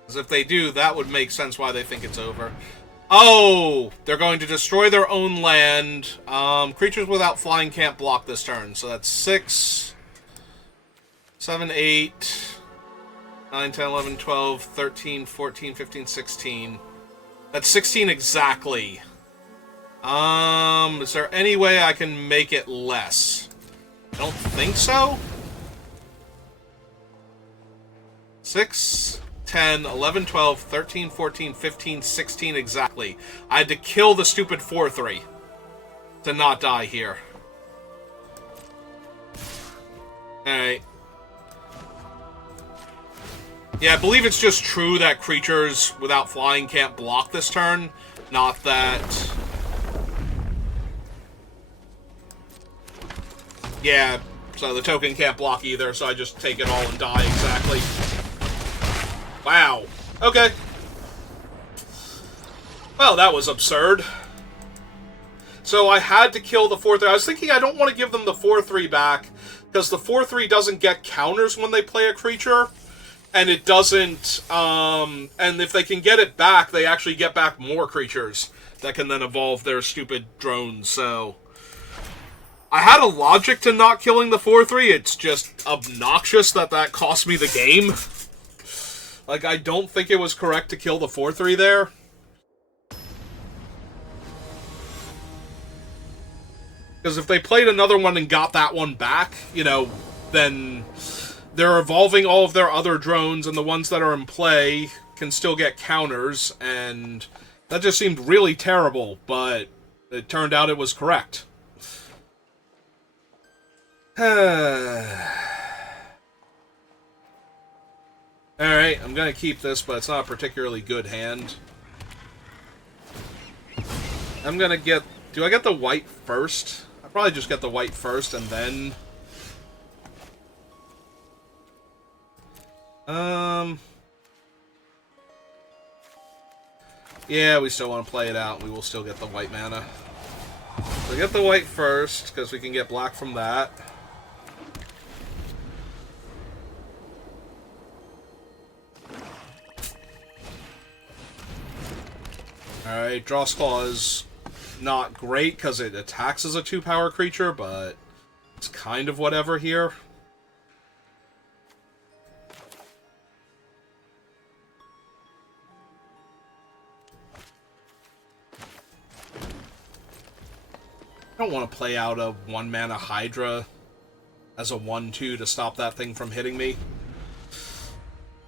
Because if they do, that would make sense why they think it's over. Oh! They're going to destroy their own land. Creatures without flying can't block this turn. So that's 6, 7, 8, 9, 10, 11, 12, 13, 14, 15, 16. That's 16 exactly. Is there any way I can make it less? I don't think so. 6, 10, 11, 12, 13, 14, 15, 16 exactly. I had to kill the stupid 4-3 to not die here. Alright. Yeah, I believe it's just true that creatures without flying can't block this turn. Not that... Yeah, so the token can't block either, so I just take it all and die exactly. Wow. Okay. Well, that was absurd. So I had to kill the 4-3. I was thinking I don't want to give them the 4-3 back, because the 4-3 doesn't get counters when they play a creature. And it doesn't, and if they can get it back, they actually get back more creatures that can then evolve their stupid drones, so... I had a logic to not killing the 4-3, it's just obnoxious that that cost me the game. Like, I don't think it was correct to kill the 4-3 there. Because if they played another one and got that one back, you know, then they're evolving all of their other drones, and the ones that are in play can still get counters, and that just seemed really terrible, but it turned out it was correct. Alright, I'm gonna keep this, but it's not a particularly good hand. I'm gonna get... Do I get the white first? I'll probably just get the white first, and then... Yeah, we still want to play it out. We will still get the white mana. So get the white first, because we can get black from that. Alright, Draw's Claw is not great, because it attacks as a 2-power creature, but it's kind of whatever here. I don't want to play out a 1-mana Hydra as a 1-2 to stop that thing from hitting me.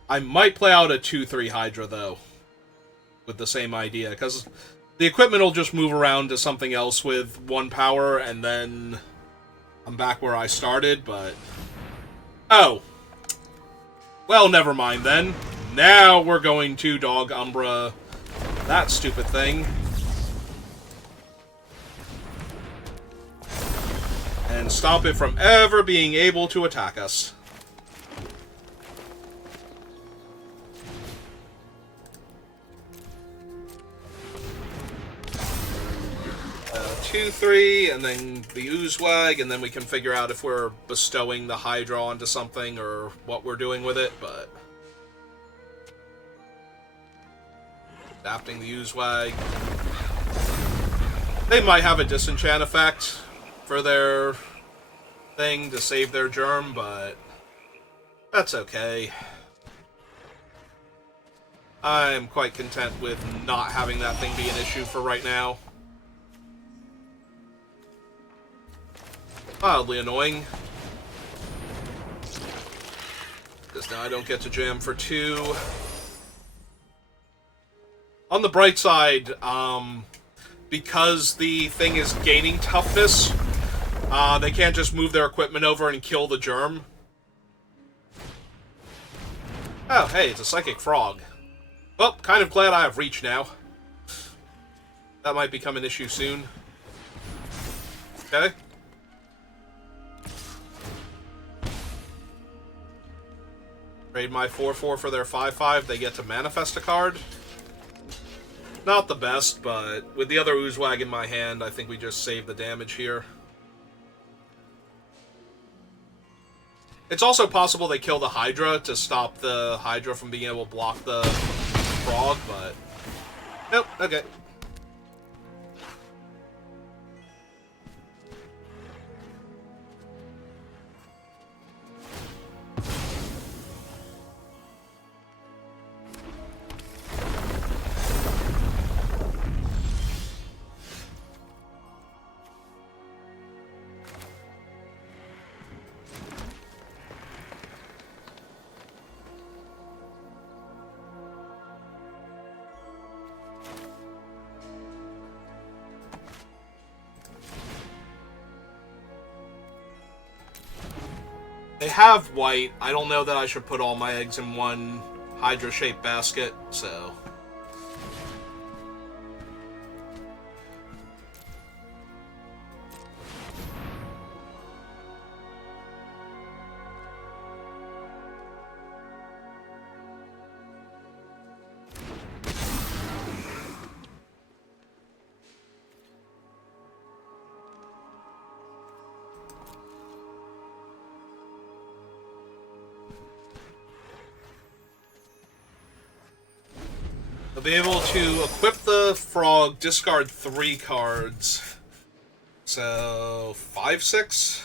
I might play out a 2-3 Hydra, though, with the same idea, because the equipment will just move around to something else with 1 power, and then I'm back where I started, but... Oh. Well, never mind, then. Now we're going to Dog Umbra that stupid thing. And stop it from ever being able to attack us. 2-3, and then the Oozewag, and then we can figure out if we're bestowing the Hydra onto something or what we're doing with it, but... Adapting the Oozewag. They might have a disenchant effect for their thing to save their germ, but that's okay. I'm quite content with not having that thing be an issue for right now. Mildly annoying. Because now I don't get to jam for 2. On the bright side, because the thing is gaining toughness, they can't just move their equipment over and kill the germ. Oh, hey, it's a Psychic Frog. Well, kind of glad I have reach now. That might become an issue soon. Okay. Trade my 4-4 for their 5-5, they get to manifest a card. Not the best, but with the other Oozewag in my hand, I think we just save the damage here. It's also possible they kill the Hydra to stop the Hydra from being able to block the frog, but... Nope, okay. They have white. I don't know that I should put all my eggs in one Hydra-shaped basket, so... I'll be able to equip the frog, discard 3 cards, So 5/6.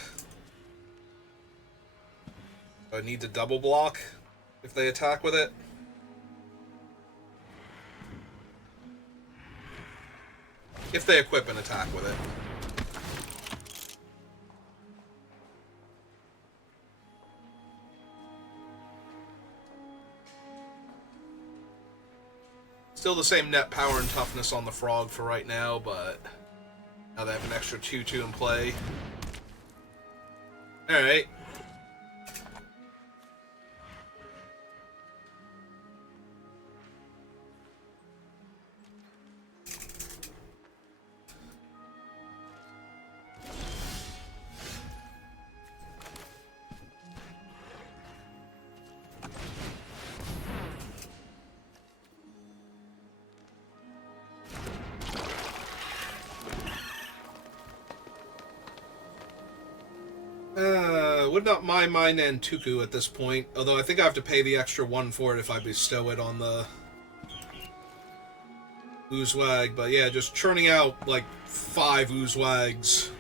I need to double block if they attack with it. If they equip and attack with it. Still the same net power and toughness on the frog for right now, but now they have an extra 2/2 in play. Alright. Would not mind my Nantuku at this point, although I think I have to pay the extra 1 for it if I bestow it on the Oozwag. But yeah, just churning out like 5 Oozwags.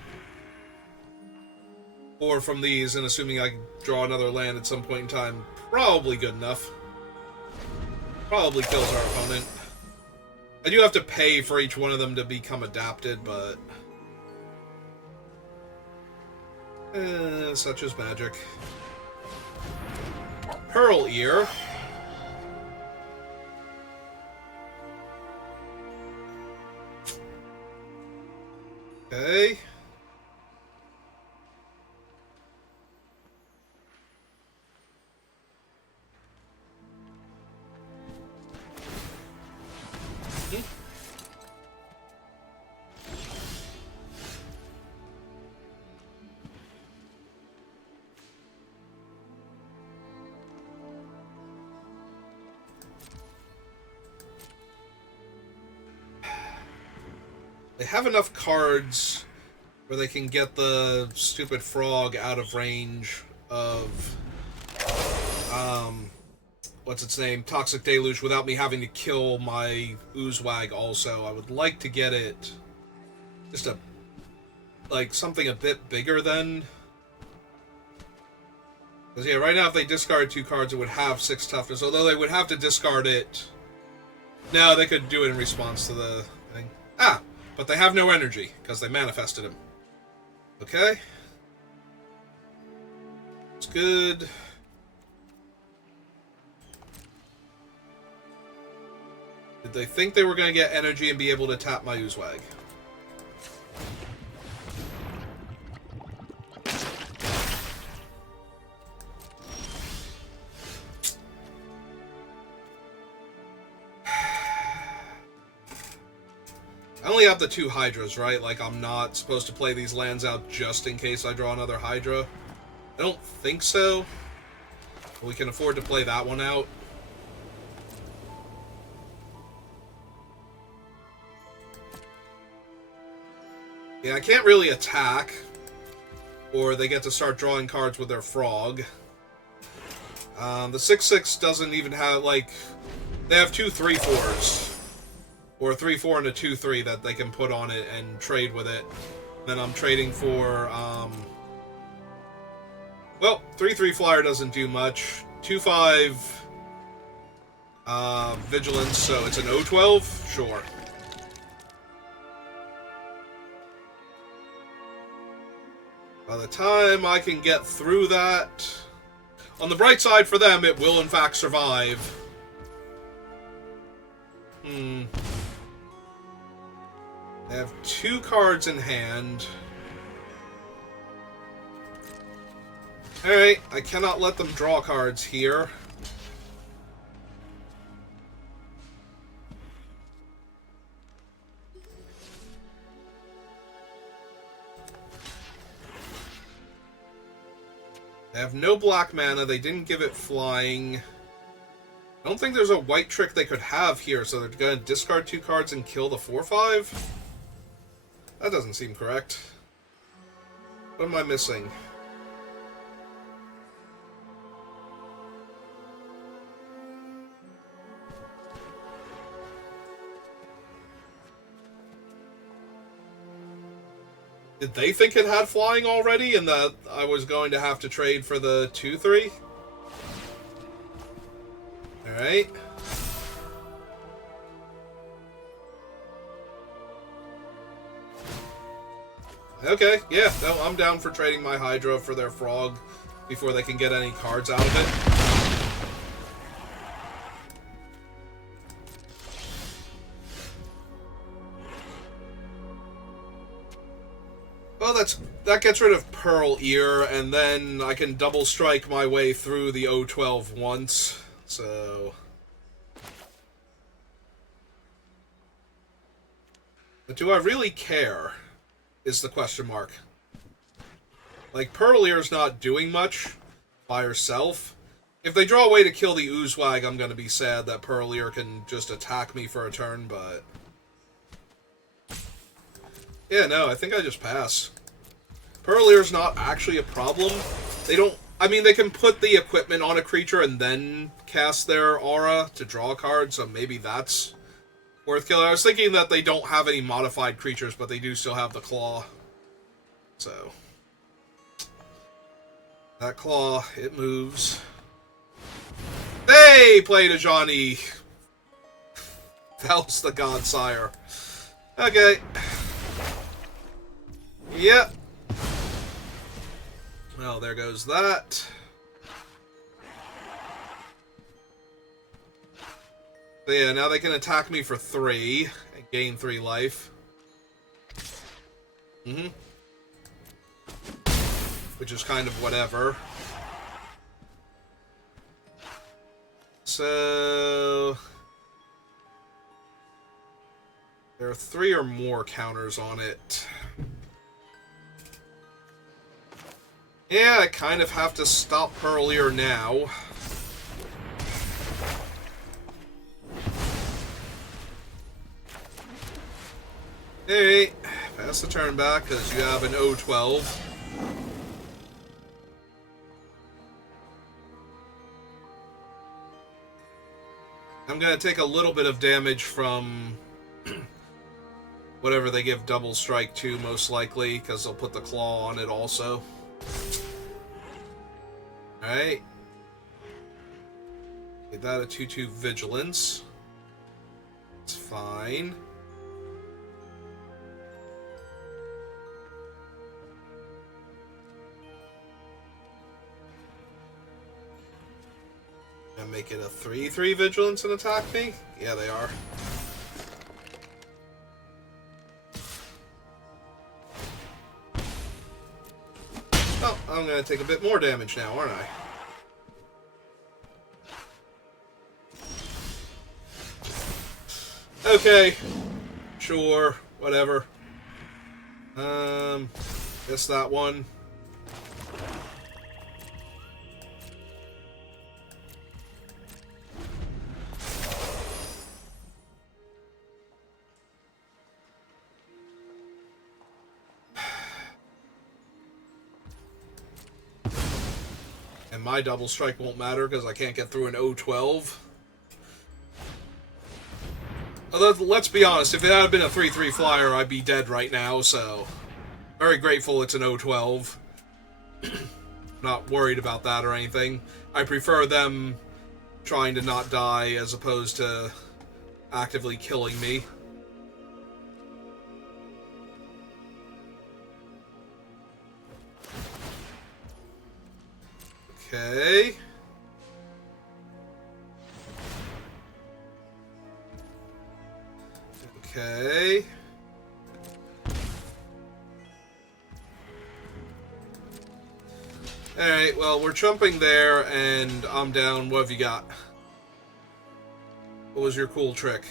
4 from these, and assuming I can draw another land at some point in time, probably good enough. Probably kills our opponent. I do have to pay for each one of them to become adapted, but such is magic. Pearl Ear. Okay. They have enough cards where they can get the stupid frog out of range of, what's its name? Toxic Deluge without me having to kill my Oozwag also. I would like to get it just something a bit bigger than. Because, yeah, right now if they discard 2 cards, it would have 6 toughness, although they would have to discard it. No, they could do it in response to the thing. Ah! But they have no energy, because they manifested him. Okay. It's good. Did they think they were going to get energy and be able to tap my Oozwag? I only have the 2 Hydras, right? Like, I'm not supposed to play these lands out just in case I draw another Hydra. I don't think so. But we can afford to play that one out. Yeah, I can't really attack. Or they get to start drawing cards with their frog. The 6/6 doesn't even have, like... They have 2 3/4s. Or a 3/4 and a 2/3 that they can put on it and trade with it. Then I'm trading for, well, 3/3 flyer doesn't do much. 2/5 vigilance, so it's an O12? Sure. By the time I can get through that... On the bright side for them, it will in fact survive. They have 2 cards in hand. Alright, I cannot let them draw cards here. They have no black mana, they didn't give it flying. I don't think there's a white trick they could have here, so they're going to discard 2 cards and kill the 4/5? That doesn't seem correct. What am I missing? Did they think it had flying already and that I was going to have to trade for the 2-3? Alright. Okay, yeah, no, I'm down for trading my Hydra for their Frog before they can get any cards out of it. Well, that gets rid of Pearl Ear, and then I can double strike my way through the 012 once, so... But do I really care, is the question mark. Like, Pearl Ear's not doing much by herself. If they draw a way to kill the Oozewag, I'm gonna be sad that Pearl Ear can just attack me for a turn, but... Yeah, no, I think I just pass. Pearl Ear's not actually a problem. They don't... I mean, they can put the equipment on a creature and then cast their aura to draw a card, so maybe that's worth killing. I was thinking that they don't have any modified creatures, but they do still have the Claw. So... That Claw, it moves. Hey! Played a Johnny! That was the Godsire. Okay. Yep. Well, there goes that. So yeah, now they can attack me for 3 and gain 3 life. Which is kind of whatever. So... There are 3 or more counters on it. Yeah, I kind of have to stop Pearl Ear now. Hey, pass the turn back because you have an 012. I'm going to take a little bit of damage from whatever they give double strike to, most likely, because they'll put the claw on it also. Alright. Get that a 2/2 vigilance. It's fine. And make it a 3/3 vigilance and attack me? Yeah, they are. Oh, I'm gonna take a bit more damage now, aren't I? Okay. Sure. Whatever. Guess that one. And my double strike won't matter because I can't get through an 012. Let's be honest, if it had been a 3/3 flyer, I'd be dead right now, so... Very grateful it's an 012. Not worried about that or anything. I prefer them trying to not die as opposed to actively killing me. Okay. Okay. Alright, well, we're jumping there, and I'm down. What have you got? What was your cool trick?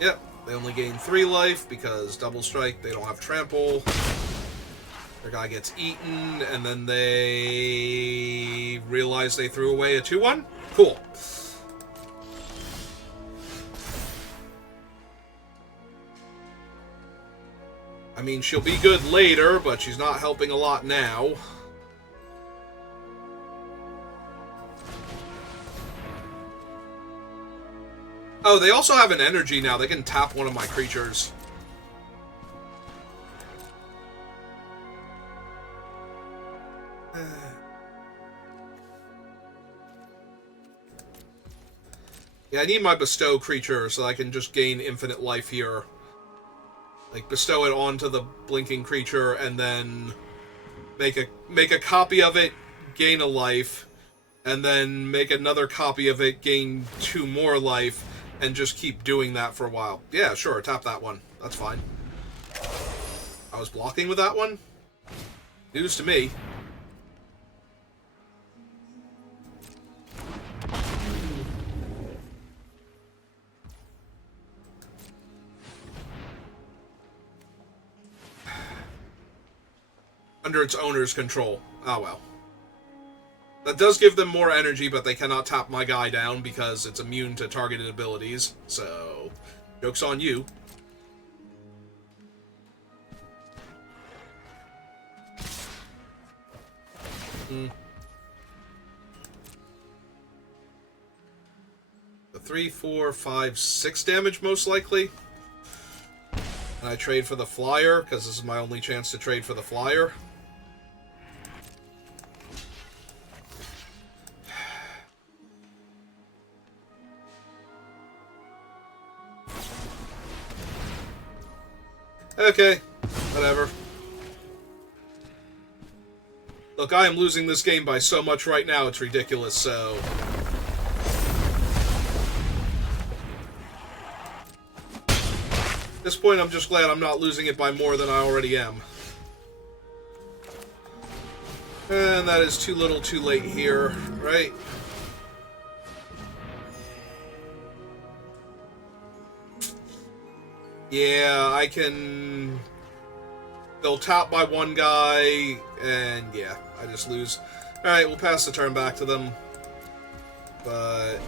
Yep, they only gain 3 life because double strike, they don't have trample. Their guy gets eaten, and then they realize they threw away a 2/1? Cool. I mean, she'll be good later, but she's not helping a lot now. Oh, they also have an energy now. They can tap one of my creatures. Yeah, I need my bestow creature so I can just gain infinite life here. Like, bestow it onto the blinking creature and then make a copy of it, gain a life, and then make another copy of it, gain 2 more life, and just keep doing that for a while. Yeah, sure, tap that one. That's fine. I was blocking with that one? News to me. Under its owner's control. Oh well. That does give them more energy, but they cannot tap my guy down because it's immune to targeted abilities. So, joke's on you. The 3, 4, 5, 6 damage most likely. And I trade for the flyer because this is my only chance to trade for the flyer. Okay, whatever. Look, I am losing this game by so much right now, it's ridiculous, so... At this point, I'm just glad I'm not losing it by more than I already am. And that is too little too late here, right? Yeah, I can... They'll tap my one guy, and yeah, I just lose. Alright, we'll pass the turn back to them. But...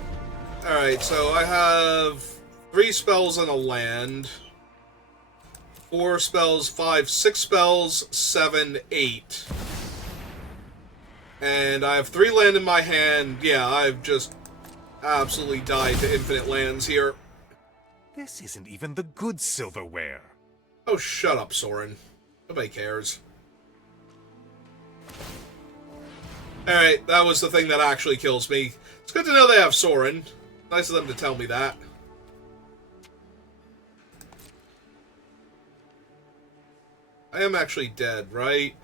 Alright, so I have 3 spells and a land. 4 spells, 5, 6 spells, 7, 8. And I have 3 land in my hand. Yeah, I've just absolutely died to infinite lands here. This isn't even the good silverware. Oh, shut up, Soren. Nobody cares. Alright, that was the thing that actually kills me. It's good to know they have Soren. Nice of them to tell me that. I am actually dead, right?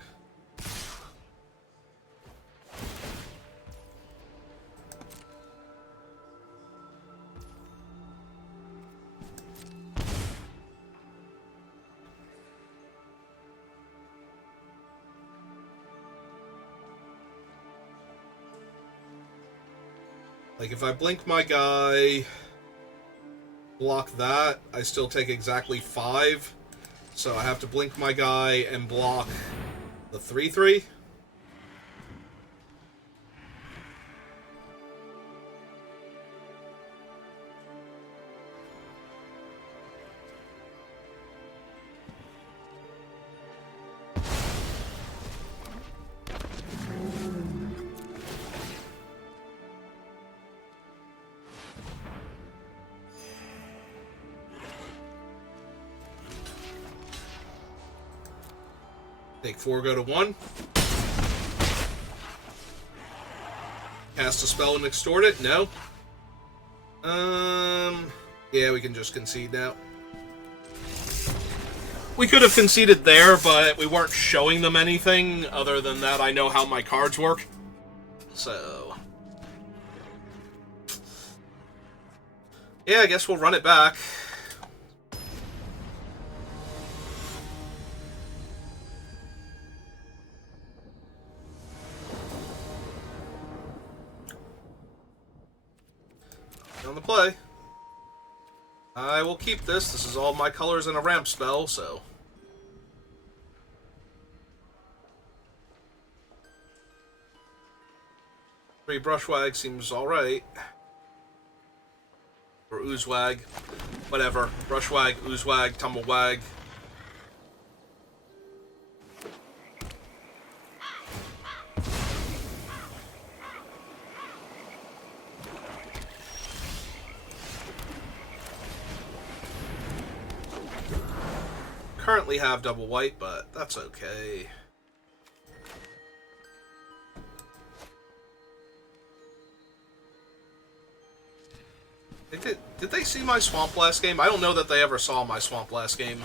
Like, if I blink my guy, block that, I still take exactly 5. So I have to blink my guy and block the 3/3. Take 4, go to 1. Cast a spell and extort it? No. Yeah, we can just concede now. We could have conceded there, but we weren't showing them anything other than that I know how my cards work. So... yeah, I guess we'll run it back. On the play. I will keep this. This is all my colors and a ramp spell, so... 3 Brushwag seems alright. Or Oozewag. Whatever. Brushwag, Oozewag, Tumblewag. currently have double white, but that's okay. Did they see my Swamp Blast game? I don't know that they ever saw my Swamp Blast game.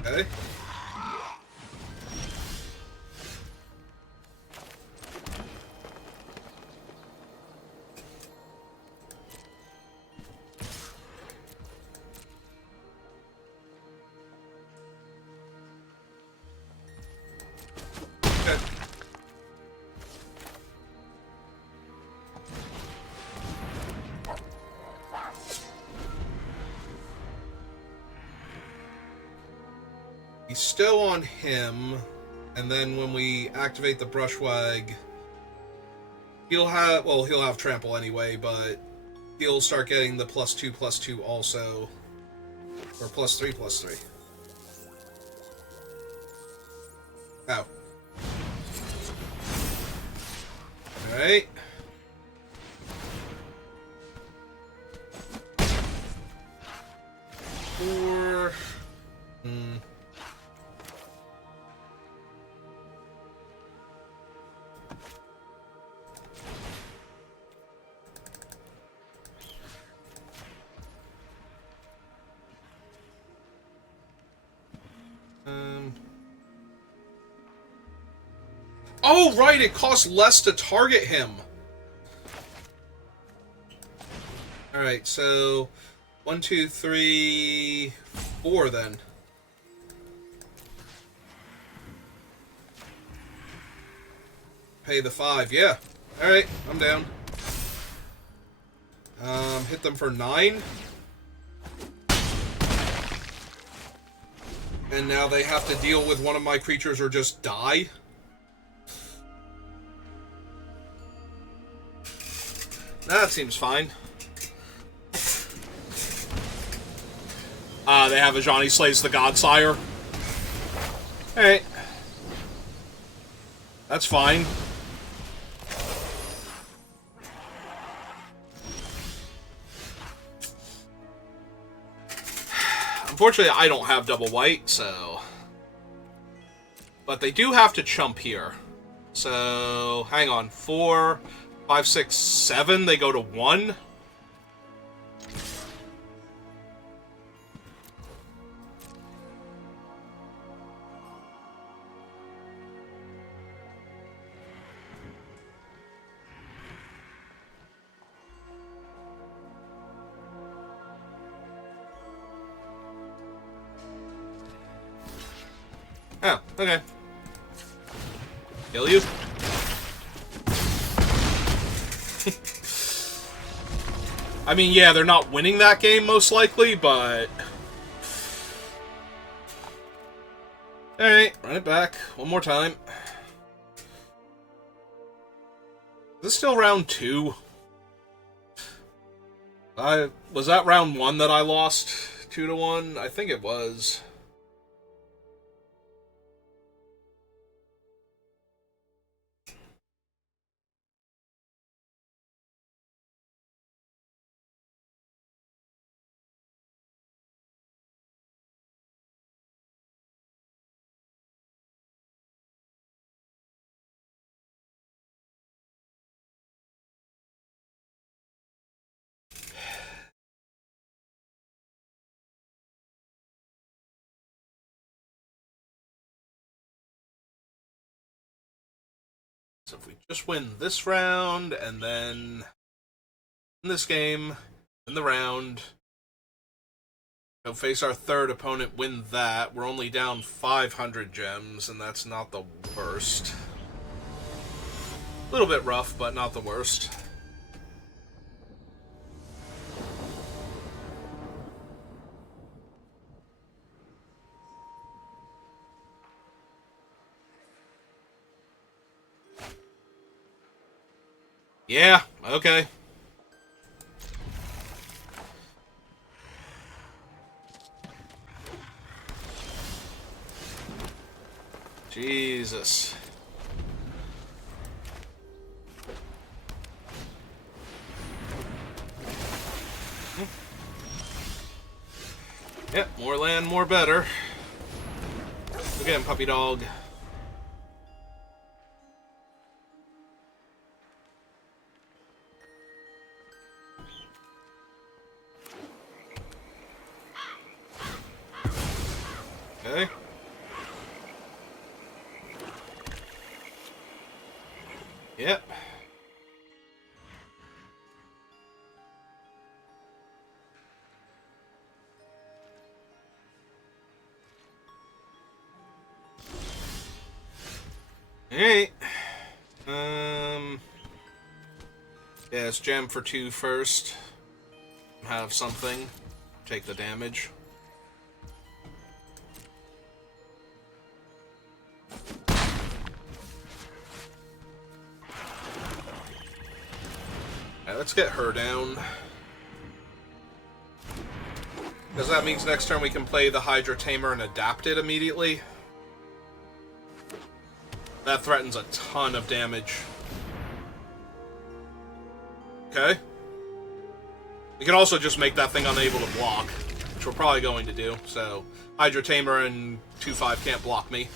Okay. He's still on him, and then when we activate the Brushwag, he'll have trample anyway, but he'll start getting the +2/+2 also, or +3/+3. Ow. Alright. Four. Oh, right, it costs less to target him. Alright, so 1, 2, 3, 4 then. Pay the 5, yeah. Alright, I'm down. Hit them for 9. And now they have to deal with one of my creatures or just die. That seems fine. They have Ajani slays the Godsire. Alright. That's fine. Unfortunately, I don't have double white, so... But they do have to chump here. So, hang on. 4, 5, 6, 7, they go to 1. Oh, okay. Kill you. I mean, yeah, they're not winning that game, most likely, but... Alright, run it back. One more time. Is this still round 2? Was that round 1 that I lost 2-1? I think it was. So if we just win this round, and then in this game, in the round, go face our third opponent, win that. We're only down 500 gems, and that's not the worst. A little bit rough, but not the worst. Yeah, okay. Jesus. Yep, more land, more better. Again, puppy dog. Okay. Yep. Alright. Yeah, let's jam for 2 first. Have something. Take the damage. Alright, let's get her down. Because that means next turn we can play the Hydra Tamer and adapt it immediately. That threatens a ton of damage. Okay. We can also just make that thing unable to block, which we're probably going to do. So, Hydra Tamer and 2/5 can't block me.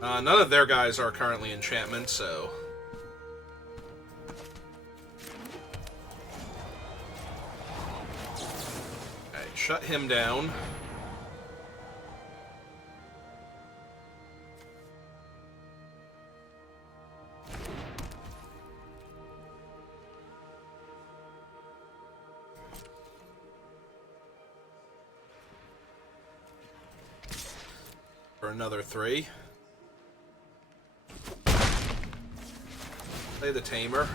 None of their guys are currently enchantments, so... Alright, shut him down. For another 3. Play the Tamer.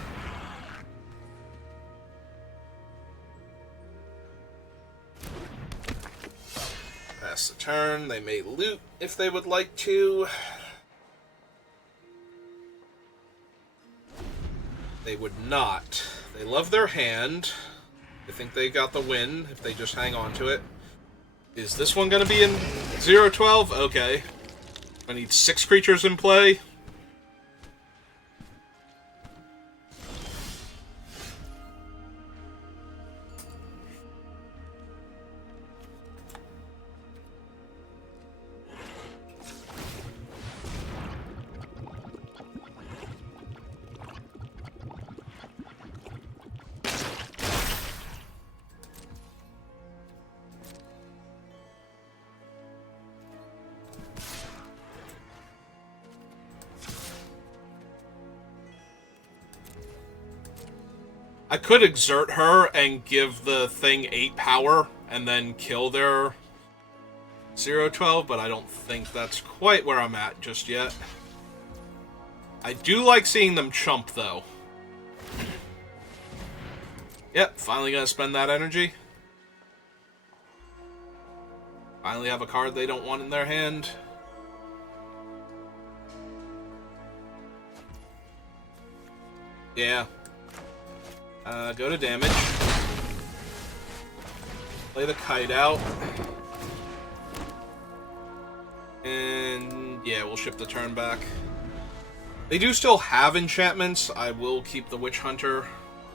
Pass the turn. They may loot if they would like to. They would not. They love their hand. They think they got the win if they just hang on to it. Is this one going to be in 0-12? Okay. I need 6 creatures in play. I could exert her and give the thing 8 power and then kill their 0-12, but I don't think that's quite where I'm at just yet. I do like seeing them chump, though. Yep, finally gonna spend that energy. Finally have a card they don't want in their hand. Yeah. Go to damage. Play the kite out. And yeah, we'll ship the turn back. They do still have enchantments. I will keep the Witch Hunter,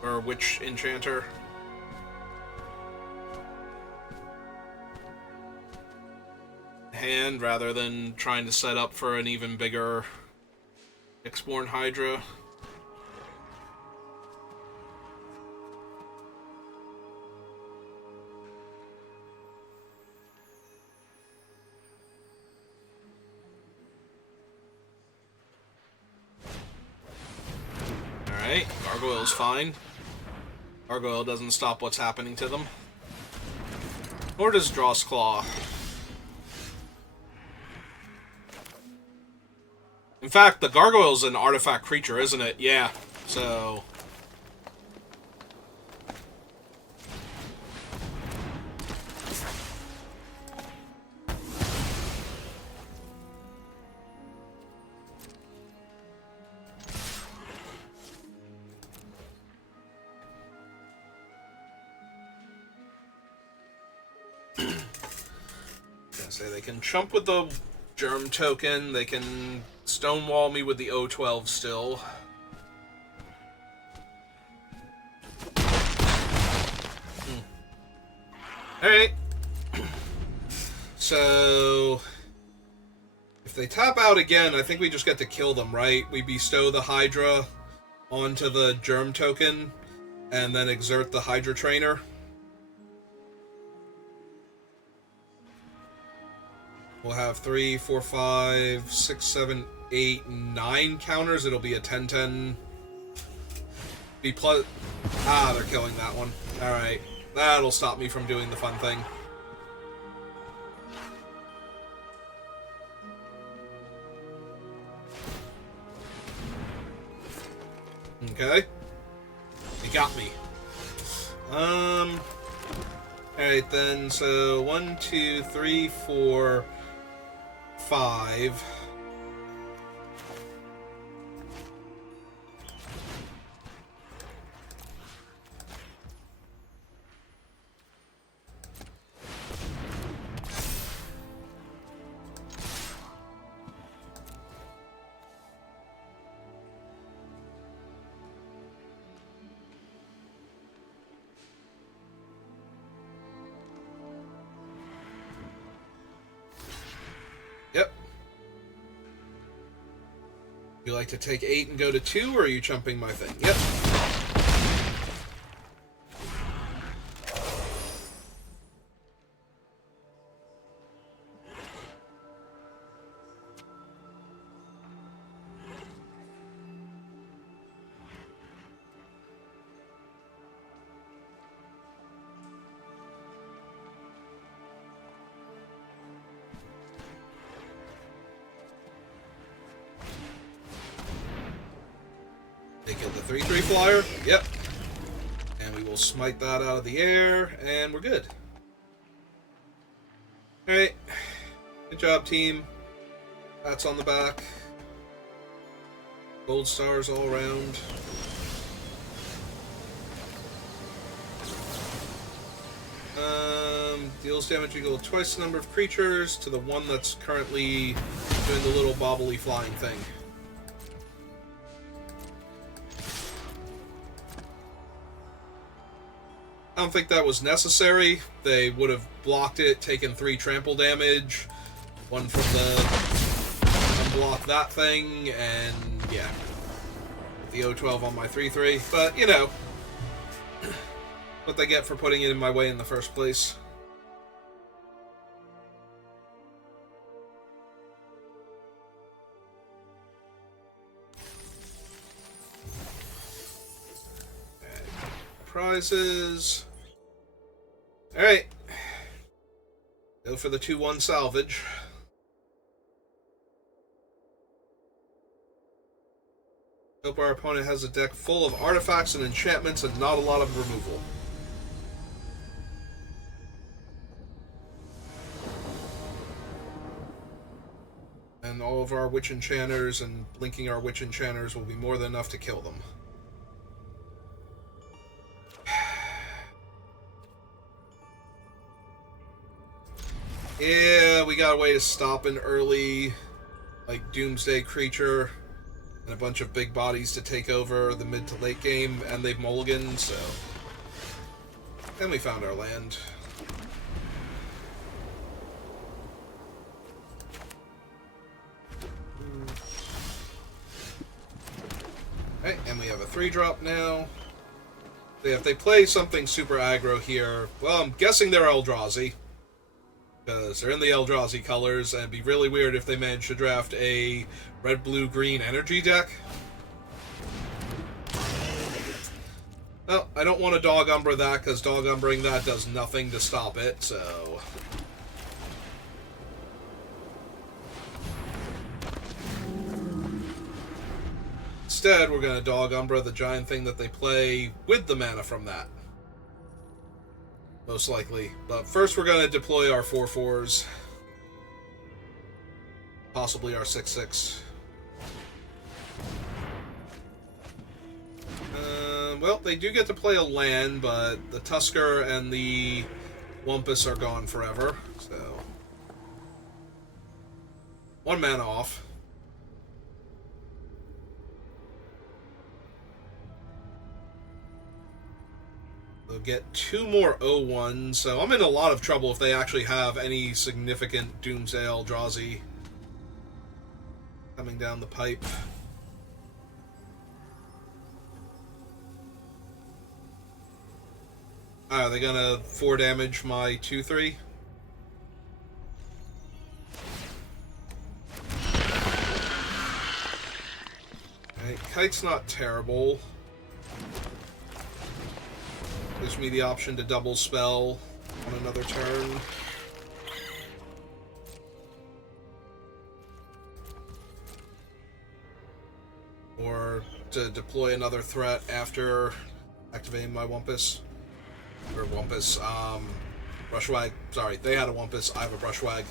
or Witch Enchanter. Hand, rather than trying to set up for an even bigger X-Born Hydra. Alright, Gargoyle's fine. Gargoyle doesn't stop what's happening to them. Nor does Draw's Claw. In fact, the Gargoyle's an artifact creature, isn't it? Yeah, so... Say they can chump with the Germ token. They can stonewall me with the O12 still. Alright. So, if they tap out again, I think we just get to kill them, right? We bestow the Hydra onto the Germ token, and then exert the Hydra Trainer. We'll have 3, 4, 5, 6, 7, 8, 9 counters. It'll be a 10-10. Be plus. Ah, they're killing that one. Alright. That'll stop me from doing the fun thing. Okay. He got me. Alright then, so 1, 2, 3, 4, 5. Yep. You like to take 8 and go to 2, or are you chumping my thing? Yep. They kill the 3/3 flyer. Yep. And we will smite that out of the air, and we're good. Alright. Good job, team. Pats on the back. Gold stars all around. Deals damage equal to twice the number of creatures to the one that's currently doing the little bobbly flying thing. I don't think that was necessary. They would have blocked it, taken 3 trample damage, 1 from the unblock that thing, and yeah. The O12 on my 3/3, but you know, what they get for putting it in my way in the first place. Prizes. Alright. Go for the 2/1 salvage. Hope our opponent has a deck full of artifacts and enchantments and not a lot of removal. And all of our witch enchanters and linking our witch enchanters will be more than enough to kill them. Yeah, we got a way to stop an early, like, doomsday creature and a bunch of big bodies to take over the mid to late game, and they've mulliganed, so... And we found our land. Alright, and we have a 3-drop now. Yeah, if they play something super aggro here, well, I'm guessing they're Eldrazi. Because they're in the Eldrazi colors, and it'd be really weird if they managed to draft a red, blue, green energy deck. Well, I don't want to Dog Umbra that, because Dog Umbering that does nothing to stop it, so... Instead, we're going to Dog Umbra the giant thing that they play with the mana from that. Most likely. But first we're going to deploy our 4/4s. Possibly our 6/6. Well, they do get to play a land, but the Tusker and the Wumpus are gone forever, so... 1 mana off. They'll get 2 more 0-1s, so I'm in a lot of trouble if they actually have any significant Doomsday Eldrazi coming down the pipe. Are they gonna 4 damage my 2/3? Right, Kite's not terrible. Gives me the option to double spell on another turn. Or to deploy another threat after activating my Wumpus. Or Wumpus, Brushwag. Sorry, they had a Wumpus, I have a Brushwag.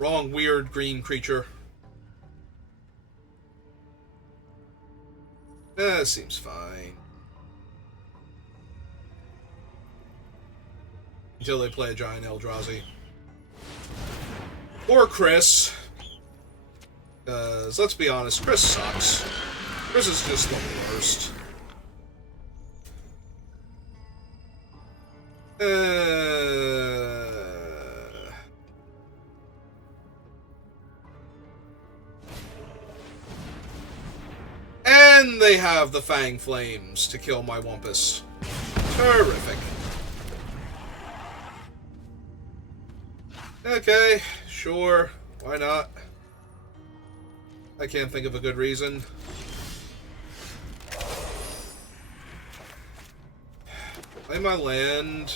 Wrong weird green creature. Seems fine. Until they play a giant Eldrazi. Or Chris. Because, let's be honest, Chris sucks. Chris is just the worst. And they have the Fang Flames to kill my Wumpus. Terrific. Okay, sure. Why not? I can't think of a good reason. Play my land.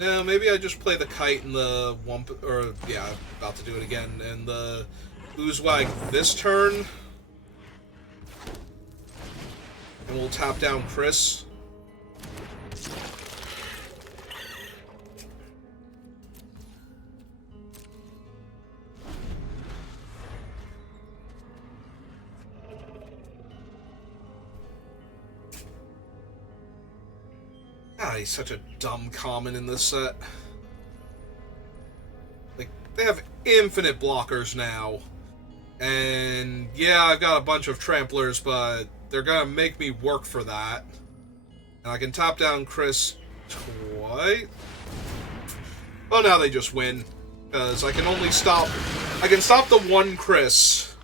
Yeah, maybe I just play the Kite and the Wump, or, yeah, I'm about to do it again, and the Oozewag this turn. And we'll tap down Chris. God, he's such a dumb common in this set. Like, they have infinite blockers now. And, yeah, I've got a bunch of tramplers, but they're gonna make me work for that. And I can top down Chris twice. Well, now they just win. Because I can only stop... I can stop the one Chris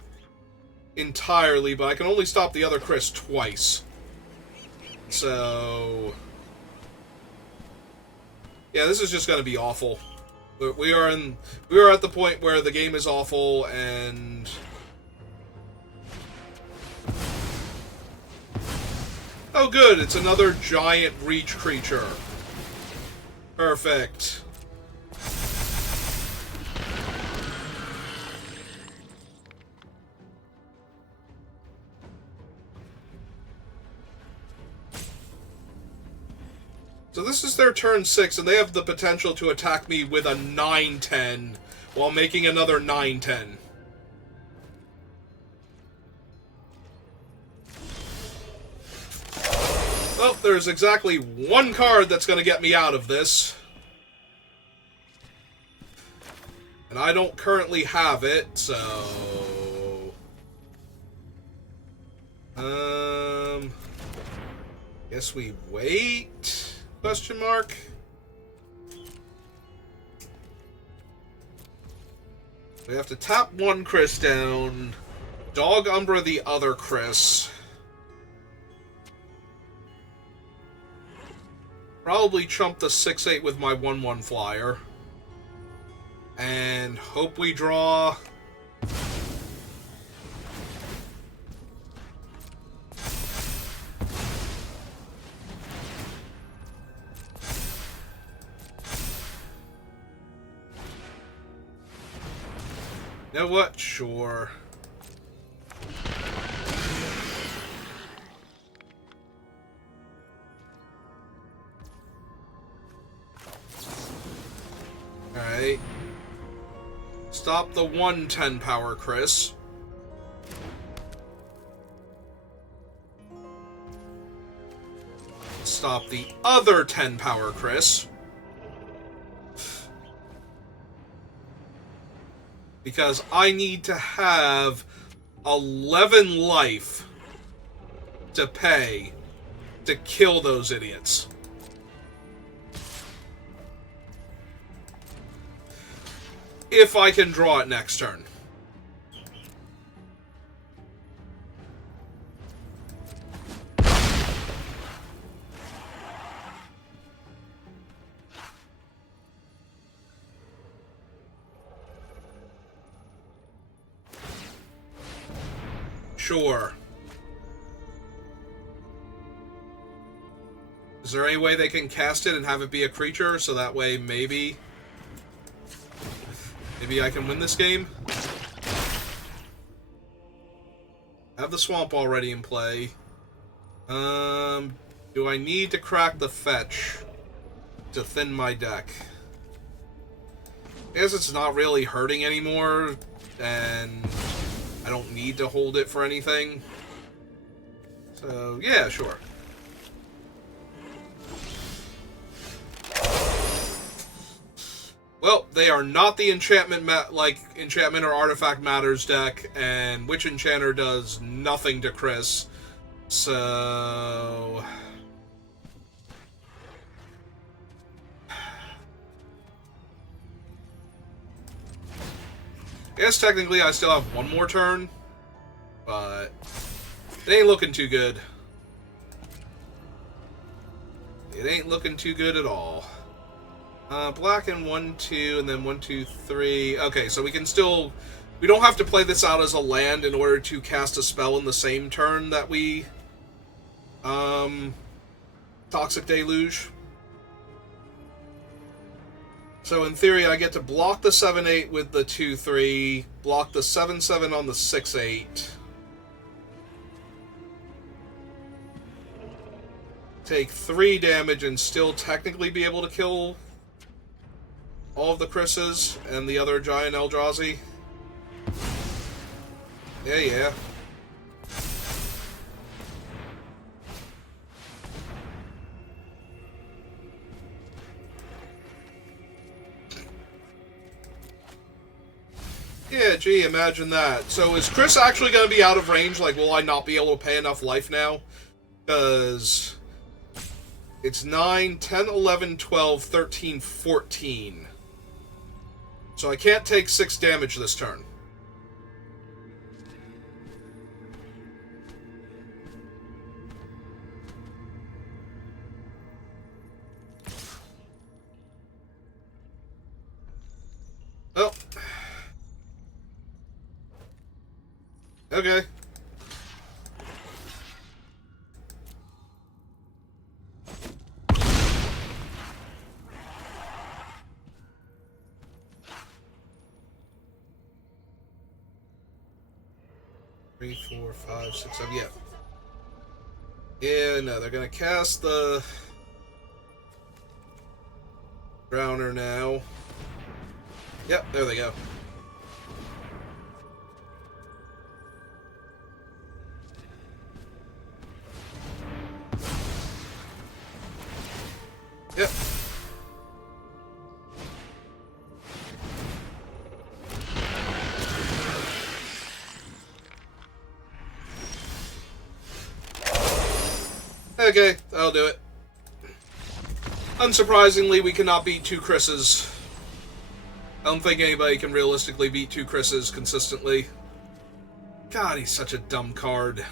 entirely, but I can only stop the other Chris twice. So... yeah, this is just going to be awful. We are at the point where the game is awful, and... oh good, it's another giant reach creature. Perfect. So this is their turn 6, and they have the potential to attack me with a 9/10 while making another 9/10. Well, there's exactly one card that's going to get me out of this. And I don't currently have it, so... guess we wait... question mark? We have to tap one Chris down, Dog Umbra the other Chris. Probably chump the 6/8 with my 1/1 flyer. And hope we draw... you know what? Sure. Alright. Stop the 110 power Chris. Stop the other 10 power Chris. Because I need to have 11 life to pay to kill those idiots. If I can draw it next turn. Sure. Is there any way they can cast it and have it be a creature, so that way maybe I can win this game? Have the swamp already in play. Do I need to crack the fetch to thin my deck? I guess it's not really hurting anymore, and I don't need to hold it for anything. So, yeah, sure. Well, they are not the enchantment enchantment or artifact matters deck, and Witch Enchanter does nothing to Chris. So I guess technically I still have one more turn, but it ain't looking too good. It ain't looking too good at all. Black and 1, 2, and then 1, 2, 3. Okay, so we can still... We don't have to play this out as a land in order to cast a spell in the same turn that we... Toxic Deluge. So in theory, I get to block the 7-8 with the 2-3, block the 7-7 on the 6-8. Take 3 damage and still technically be able to kill all of the Chris's and the other giant Eldrazi. Yeah. Yeah, gee, imagine that. So is Chris actually going to be out of range? Like, will I not be able to pay enough life now? Because it's 9, 10, 11, 12, 13, 14. So I can't take 6 damage this turn. Oh. Okay. Three, 4, 5, 6, 7. Yeah. Yeah, no, they're gonna cast the Drowner now. Yep, there they go. Yep. Okay, that'll do it. Unsurprisingly, we cannot beat 2 Chris's. I don't think anybody can realistically beat 2 Chris's consistently. God, he's such a dumb card.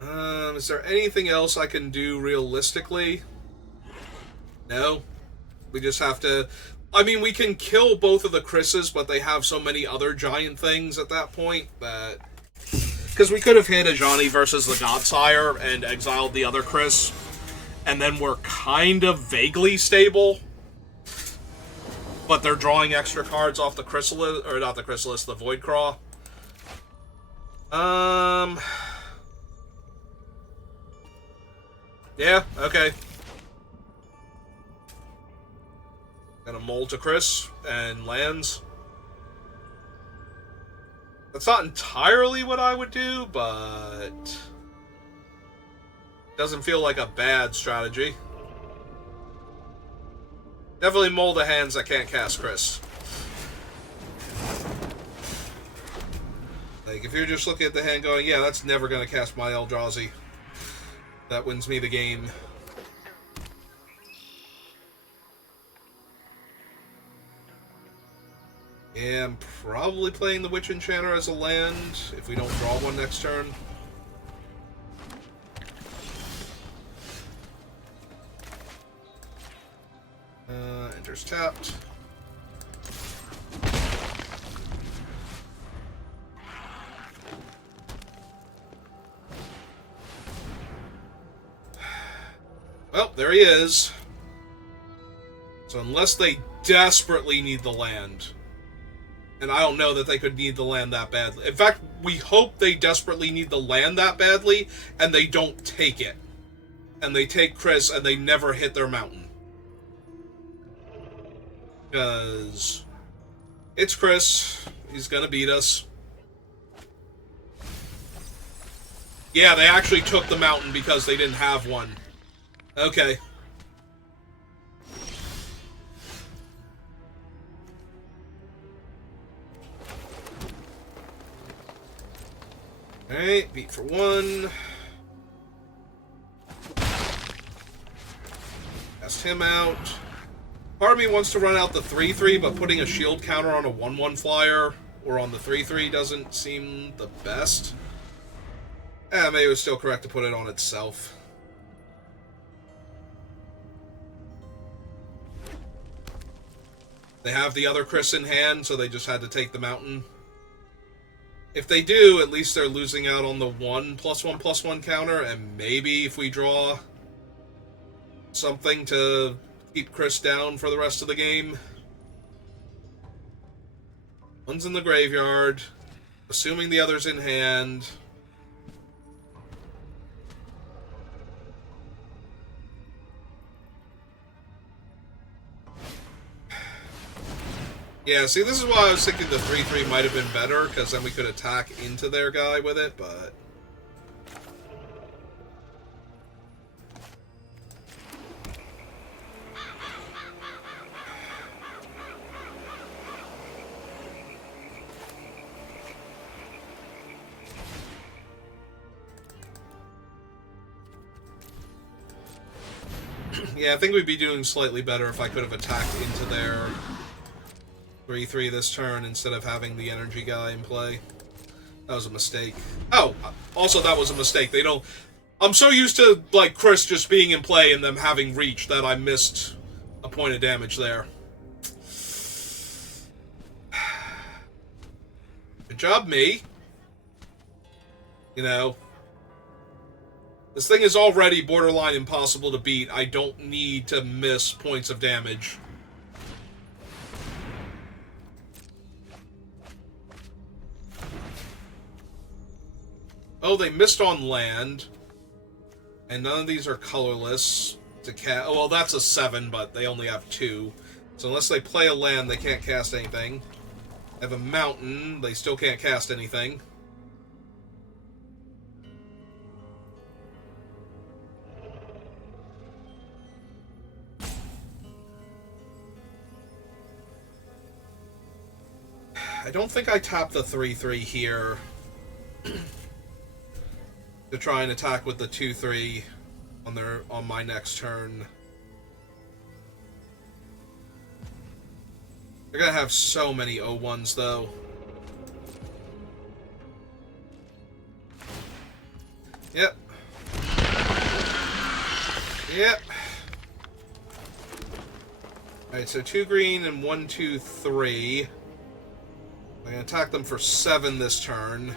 Is there anything else I can do realistically? No. We just have to... I mean, we can kill both of the Chris's, but they have so many other giant things at that point that... Because we could have hit Ajani versus the Godsire and exiled the other Chris, and then we're kind of vaguely stable. But they're drawing extra cards off the Chrysalis, or not the Chrysalis, the Voidcraw. Yeah, okay. Gonna mold to Chris and lands. That's not entirely what I would do, but doesn't feel like a bad strategy. Definitely mold the hands that can't cast Chris. Like, if you're just looking at the hand going, yeah, that's never going to cast my Eldrazi, that wins me the game. Yeah, I'm probably playing the Witch Enchanter as a land if we don't draw one next turn. Enters tapped. Well, there he is. So unless they desperately need the land, and I don't know that they could need the land that badly. In fact, we hope they desperately need the land that badly, and they don't take it. And they take Chris, and they never hit their mountain. Because it's Chris. He's gonna beat us. Yeah, they actually took the mountain because they didn't have one. Okay. Alright, beat for 1. Cast him out. Part of me wants to run out the 3/3, but putting a shield counter on a 1/1 flyer or on the 3/3 doesn't seem the best. Maybe it was still correct to put it on itself. They have the other Chris in hand, so they just had to take the mountain. If they do, at least they're losing out on the 1+1/+1 counter, and maybe if we draw something to keep Chris down for the rest of the game. One's in the graveyard, assuming the other's in hand. Yeah, see, this is why I was thinking the 3/3 might have been better, because then we could attack into their guy with it, but... Yeah, I think we'd be doing slightly better if I could have attacked into their 3/3 this turn instead of having the energy guy in play. That was a mistake. Oh, also that was a mistake. They don't... I'm so used to, like, Chris just being in play and them having reach that I missed a point of damage there. Good job, me. You know... This thing is already borderline impossible to beat. I don't need to miss points of damage. Oh, they missed on land. And none of these are colorless to cast. Oh, well, that's a 7, but they only have 2. So unless they play a land, they can't cast anything. They have a mountain. They still can't cast anything. I don't think I tap the 3/3 here to try and attack with the 2/3 on my next turn. They're gonna have so many 0-1s though. Yep. Yep. Alright, so 2 green and 1, 2, 3. I'm going to attack them for 7 this turn.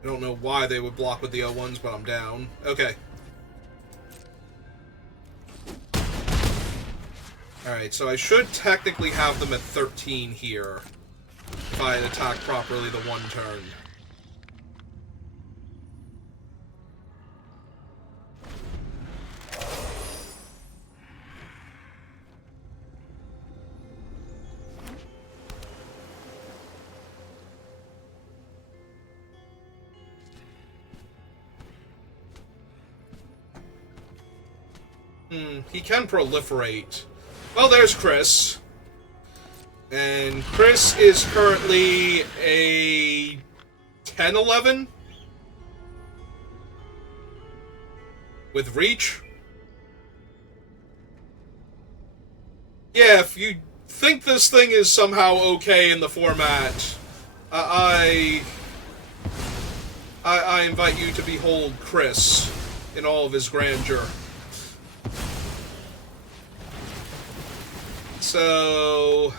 I don't know why they would block with the O1s, but I'm down. Okay. Alright, so I should technically have them at 13 here. If I had attacked properly the one turn. He can proliferate. Well, there's Chris. And Chris is currently a 10-11 with reach. Yeah, if you think this thing is somehow okay in the format, I invite you to behold Chris in all of his grandeur. So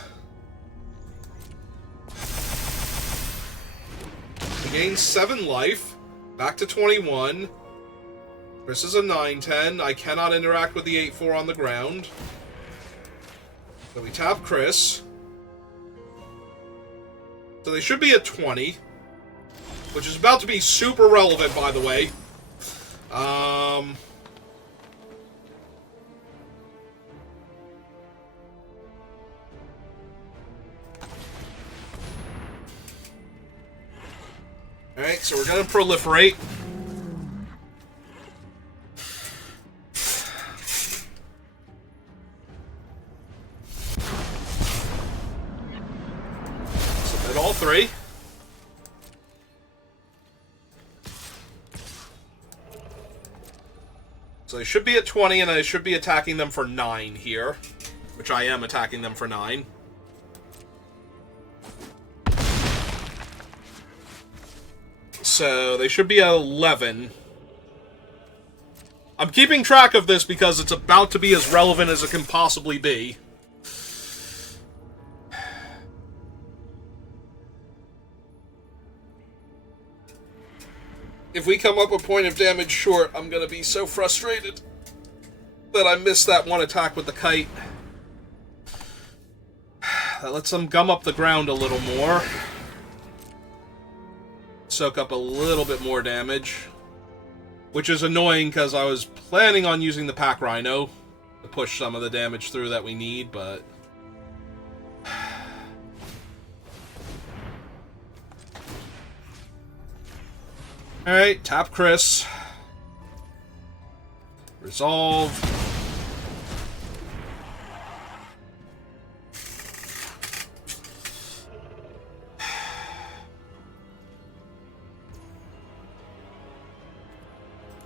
he gains 7 life, back to 21. Chris is a 9-10. I cannot interact with the 8-4 on the ground. So we tap Chris. So they should be at 20, which is about to be super relevant, by the way. Alright, so we're going to proliferate. Submit all 3. So they should be at 20, and I should be attacking them for 9 here. Which I am attacking them for 9. So they should be at 11. I'm keeping track of this because it's about to be as relevant as it can possibly be. If we come up a point of damage short, I'm going to be so frustrated that I missed that one attack with the kite. That lets them gum up the ground a little more. Soak up a little bit more damage. Which is annoying because I was planning on using the Pack Rhino to push some of the damage through that we need, but... Alright, tap Chris. Resolve.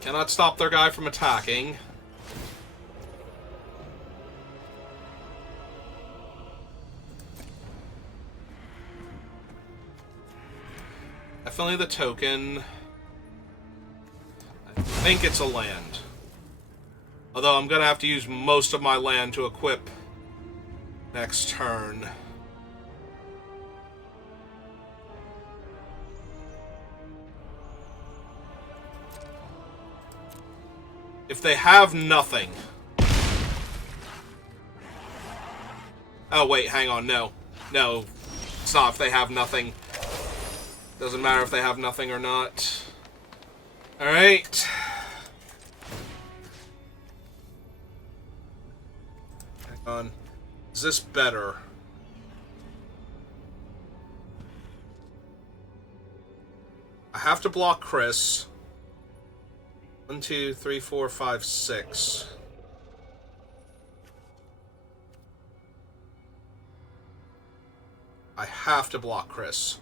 Cannot stop their guy from attacking. Definitely the token. I think it's a land. Although I'm going to have to use most of my land to equip next turn. If they have nothing... Oh, wait, hang on, no. No, it's not if they have nothing. Doesn't matter if they have nothing or not. Alright. Hang on. Is this better? I have to block Chris. 1, 2, 3, 4, 5, 6. I have to block Chris.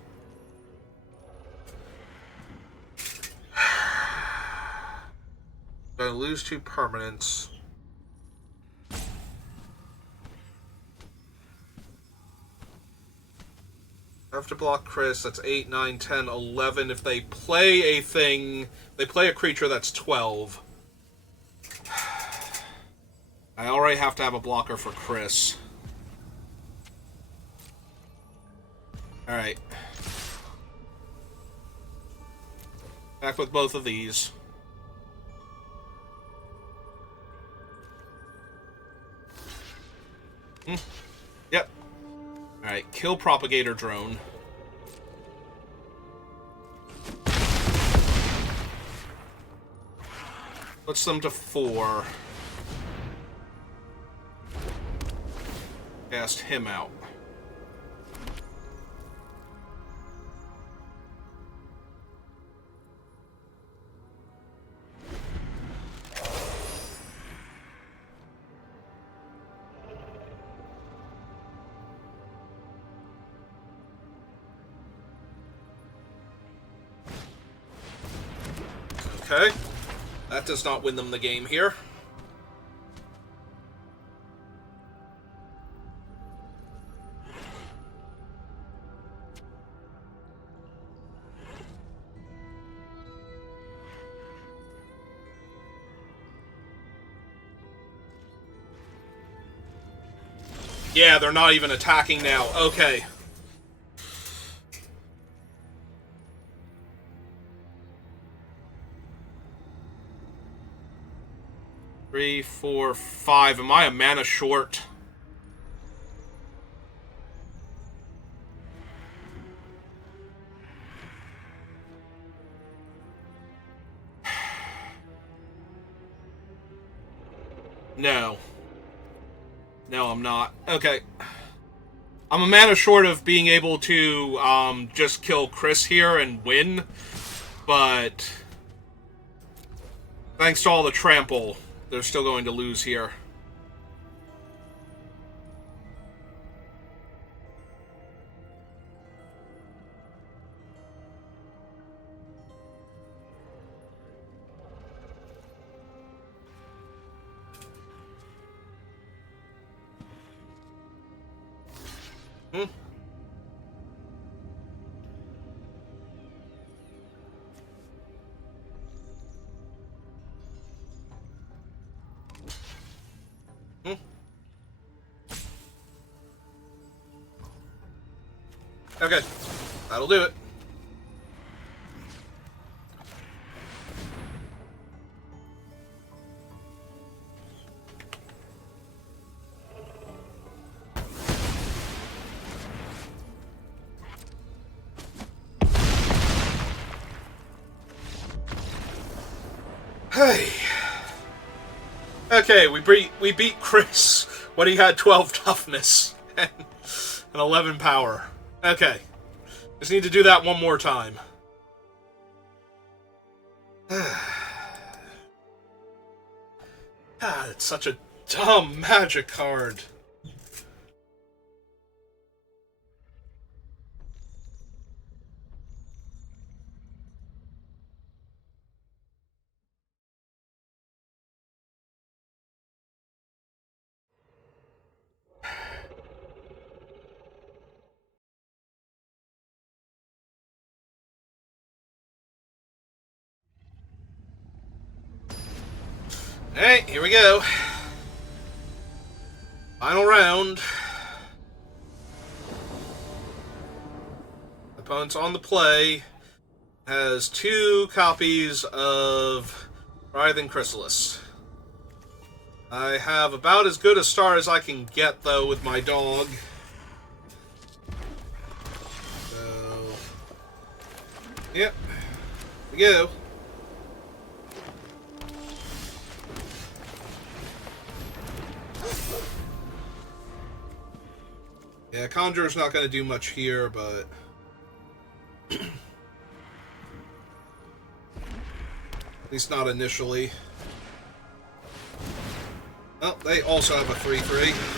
Gonna lose 2 permanents. I have to block Chris. That's 8, 9, 10, 11. If they play a thing... They play a creature that's 12. I already have to have a blocker for Chris. Alright. Back with both of these. Yep. Alright, kill propagator drone. Puts them to 4. Cast him out. Okay. That does not win them the game here. Yeah, they're not even attacking now. Okay. Three, 4, 5. Am I a mana short? No. No, I'm not. Okay. I'm a mana short of being able to just kill Chris here and win, but thanks to all the trample, they're still going to lose here. Okay. That'll do it. Hey. Okay, we beat Chris when he had 12 toughness and 11 power. Okay. Just need to do that one more time. God, it's such a dumb magic card. Alright, here we go. Final round. Opponent's on the play. Has 2 copies of Writhing Chrysalis. I have about as good a start as I can get, though, with my dog. So... Yep. Here we go. Yeah, Conjurer's not going to do much here, but... At least not initially. Oh, they also have a 3/3.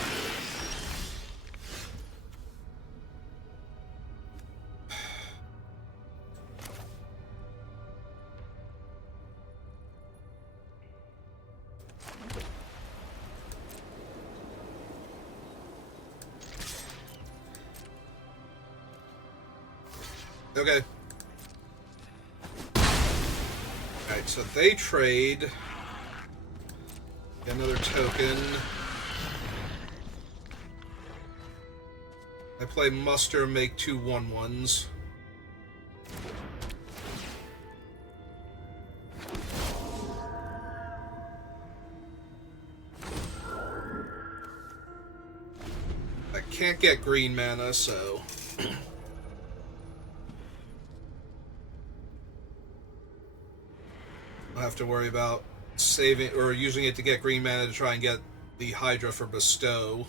Okay. Alright, so they trade. Get another token. I play muster, make 2 1/1s. can't get green mana, so... I'll have to worry about saving or using it to get green mana to try and get the Hydra for Bestow.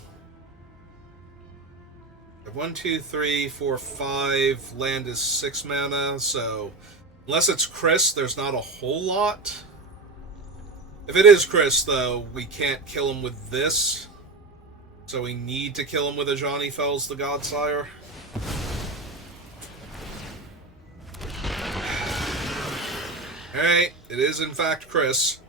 1, 2, 3, 4, 5. Land is 6 mana, so unless it's Chris, there's not a whole lot. If it is Chris, though, we can't kill him with this. So we need to kill him with a Johnny Fells the Godsire. Alright, it is in fact Chris.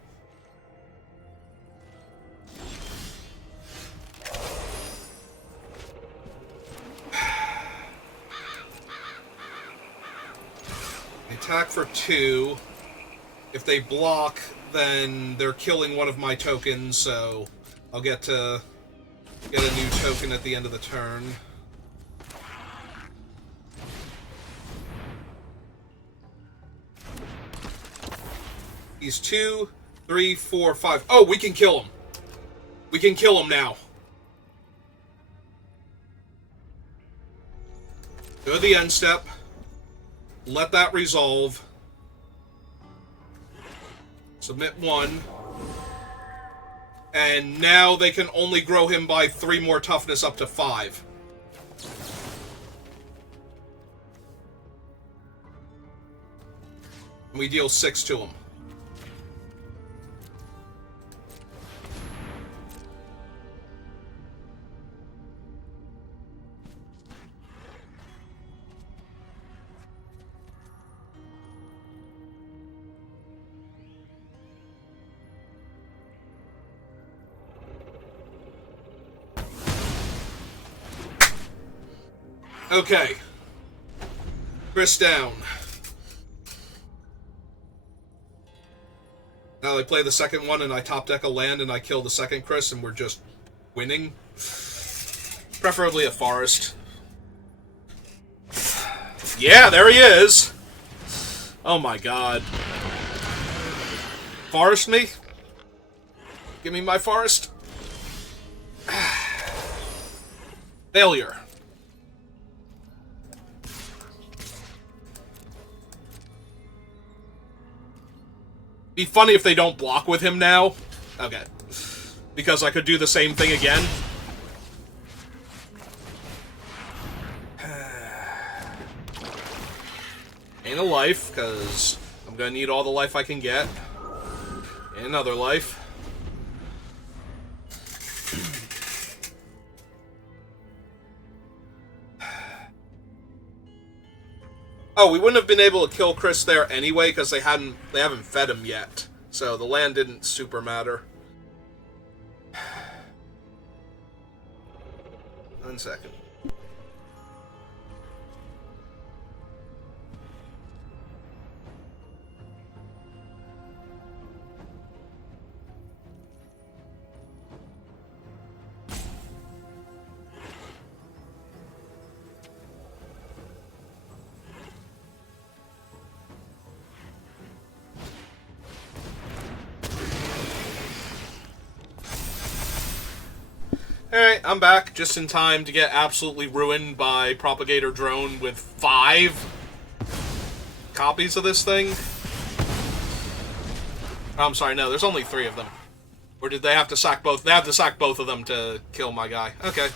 Attack for 2. If they block, then they're killing one of my tokens, so I'll get to get a new token at the end of the turn. He's 2, 3, 4, 5. Oh, we can kill him. We can kill him now. Go to the end step. Let that resolve. Submit 1. And now they can only grow him by 3 more toughness up to 5. And we deal 6 to him. Okay. Chris down. Now they play the second one and I top deck a land and I kill the second Chris and we're just winning. Preferably a forest. Yeah, there he is! Oh my god. Forest me? Give me my forest. Failure. Be funny if they don't block with him now. Okay. Because I could do the same thing again. Ain't a life, because I'm gonna need all the life I can get. And another life. Oh, we wouldn't have been able to kill Chris there anyway because they haven't fed him yet. So the land didn't super matter. 1 second. Alright, I'm back just in time to get absolutely ruined by Propagator Drone with 5 copies of this thing. Oh, I'm sorry, no, there's only 3 of them. Or did they have to sack both? They have to sack both of them to kill my guy. Okay.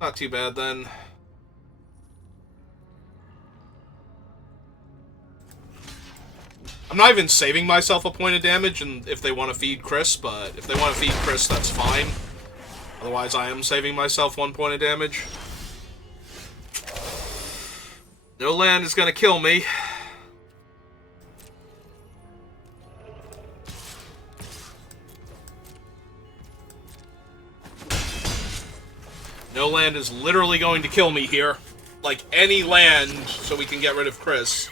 Not too bad then. I'm not even saving myself a point of damage and if they want to feed Chris, but if they want to feed Chris, that's fine. Otherwise, I am saving myself 1 point of damage. No land is going to kill me. No land is literally going to kill me here. Like, any land, so we can get rid of Chris.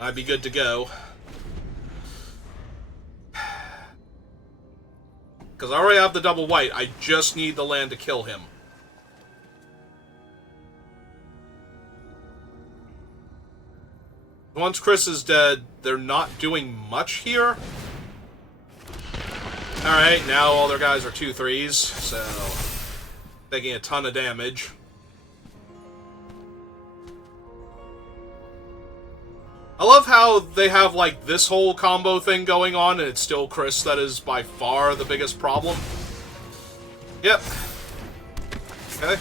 I'd be good to go. Because I already have the double white. I just need the land to kill him. Once Chris is dead, they're not doing much here. Alright, now all their guys are 2/3, so... taking a ton of damage. I love how they have, like, this whole combo thing going on, and it's still Chris that is by far the biggest problem. Yep. Okay.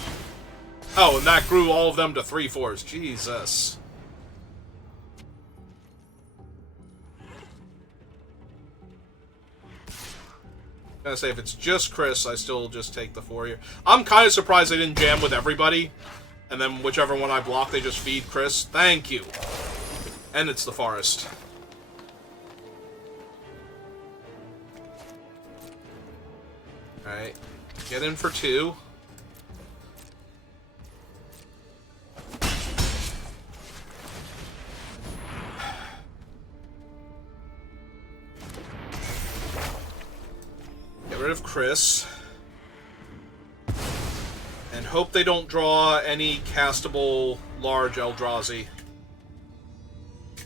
Oh, and that grew all of them to 3/4s. Jesus. I'm gonna say, if it's just Chris, I still just take the 4 here. I'm kind of surprised they didn't jam with everybody, and then whichever one I block, they just feed Chris. Thank you. And it's the forest. Alright. Get in for 2. Get rid of Chris. And hope they don't draw any castable large Eldrazi.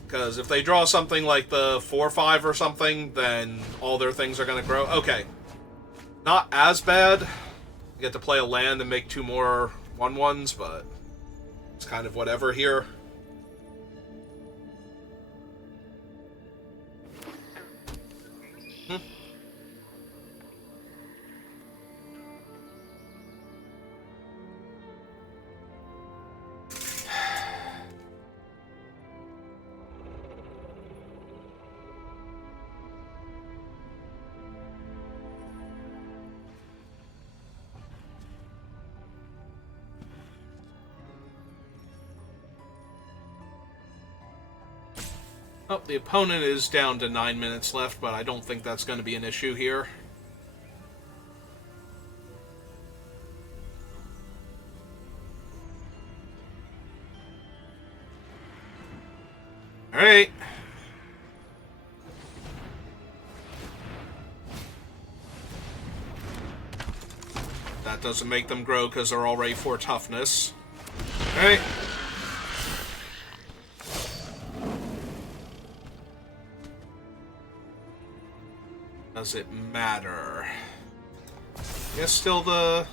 Because if they draw something like the 4/5 or something, then all their things are going to grow. Okay. Not as bad. You get to play a land and make 2 more 1/1s, but it's kind of whatever here. Oh, the opponent is down to 9 minutes left, but I don't think that's going to be an issue here. Alright. That doesn't make them grow because they're already 4 toughness. Alright. Does it matter? I guess still the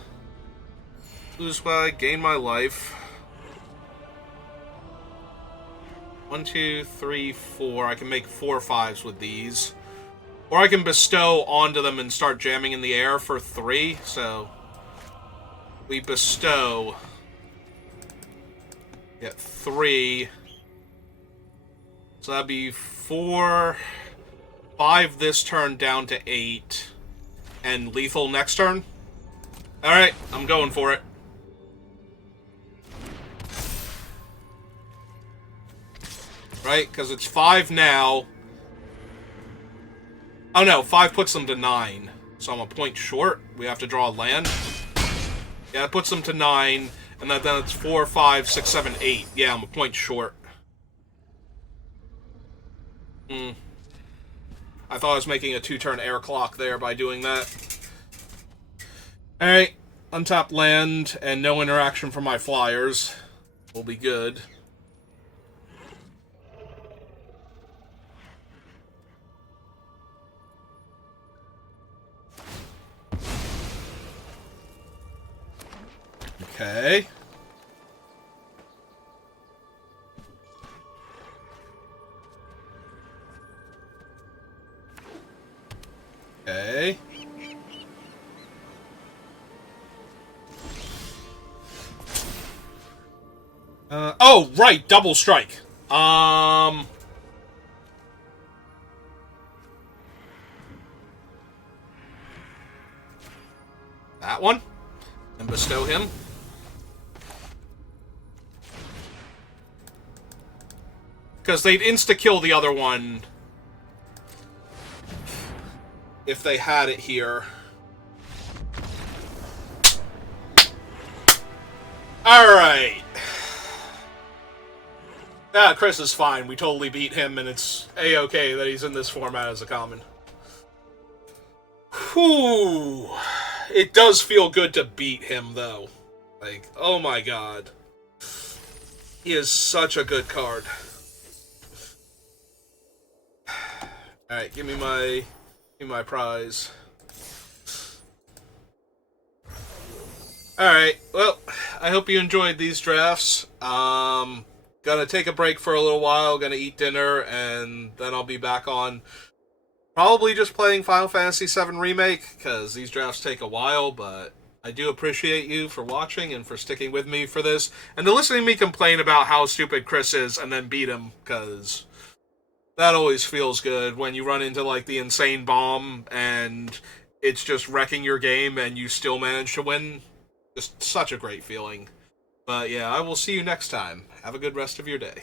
lose by gain my life. 1, 2, 3, 4. I can make 4/5s with these. Or I can bestow onto them and start jamming in the air for 3. So we bestow. Get 3. So that'd be 4, 5 this turn down to 8. And lethal next turn. Alright, I'm going for it. Right, because it's 5 now. Oh no, 5 puts them to 9. So I'm a point short. We have to draw a land. Yeah, it puts them to 9. And then it's 4, 5, 6, 7, 8. Yeah, I'm a point short. I thought I was making a 2-turn air clock there by doing that. Alright, untap land and no interaction from my flyers. Will be good. Okay. Okay. Oh, right, double strike. That one. And bestow him. Because they'd insta-kill the other one if they had it here. Alright. Ah, Chris is fine. We totally beat him, and it's A-okay that he's in this format as a common. Whew. It does feel good to beat him, though. Like, oh my god. He is such a good card. Alright, give me my prize. Alright, well, I hope you enjoyed these drafts. Gonna take a break for a little while, gonna eat dinner, and then I'll be back on probably just playing Final Fantasy VII Remake, because these drafts take a while, but I do appreciate you for watching and for sticking with me for this, and to listening to me complain about how stupid Chris is and then beat him, because that always feels good when you run into, like, the insane bomb, and it's just wrecking your game, and you still manage to win. Just such a great feeling. But yeah, I will see you next time. Have a good rest of your day.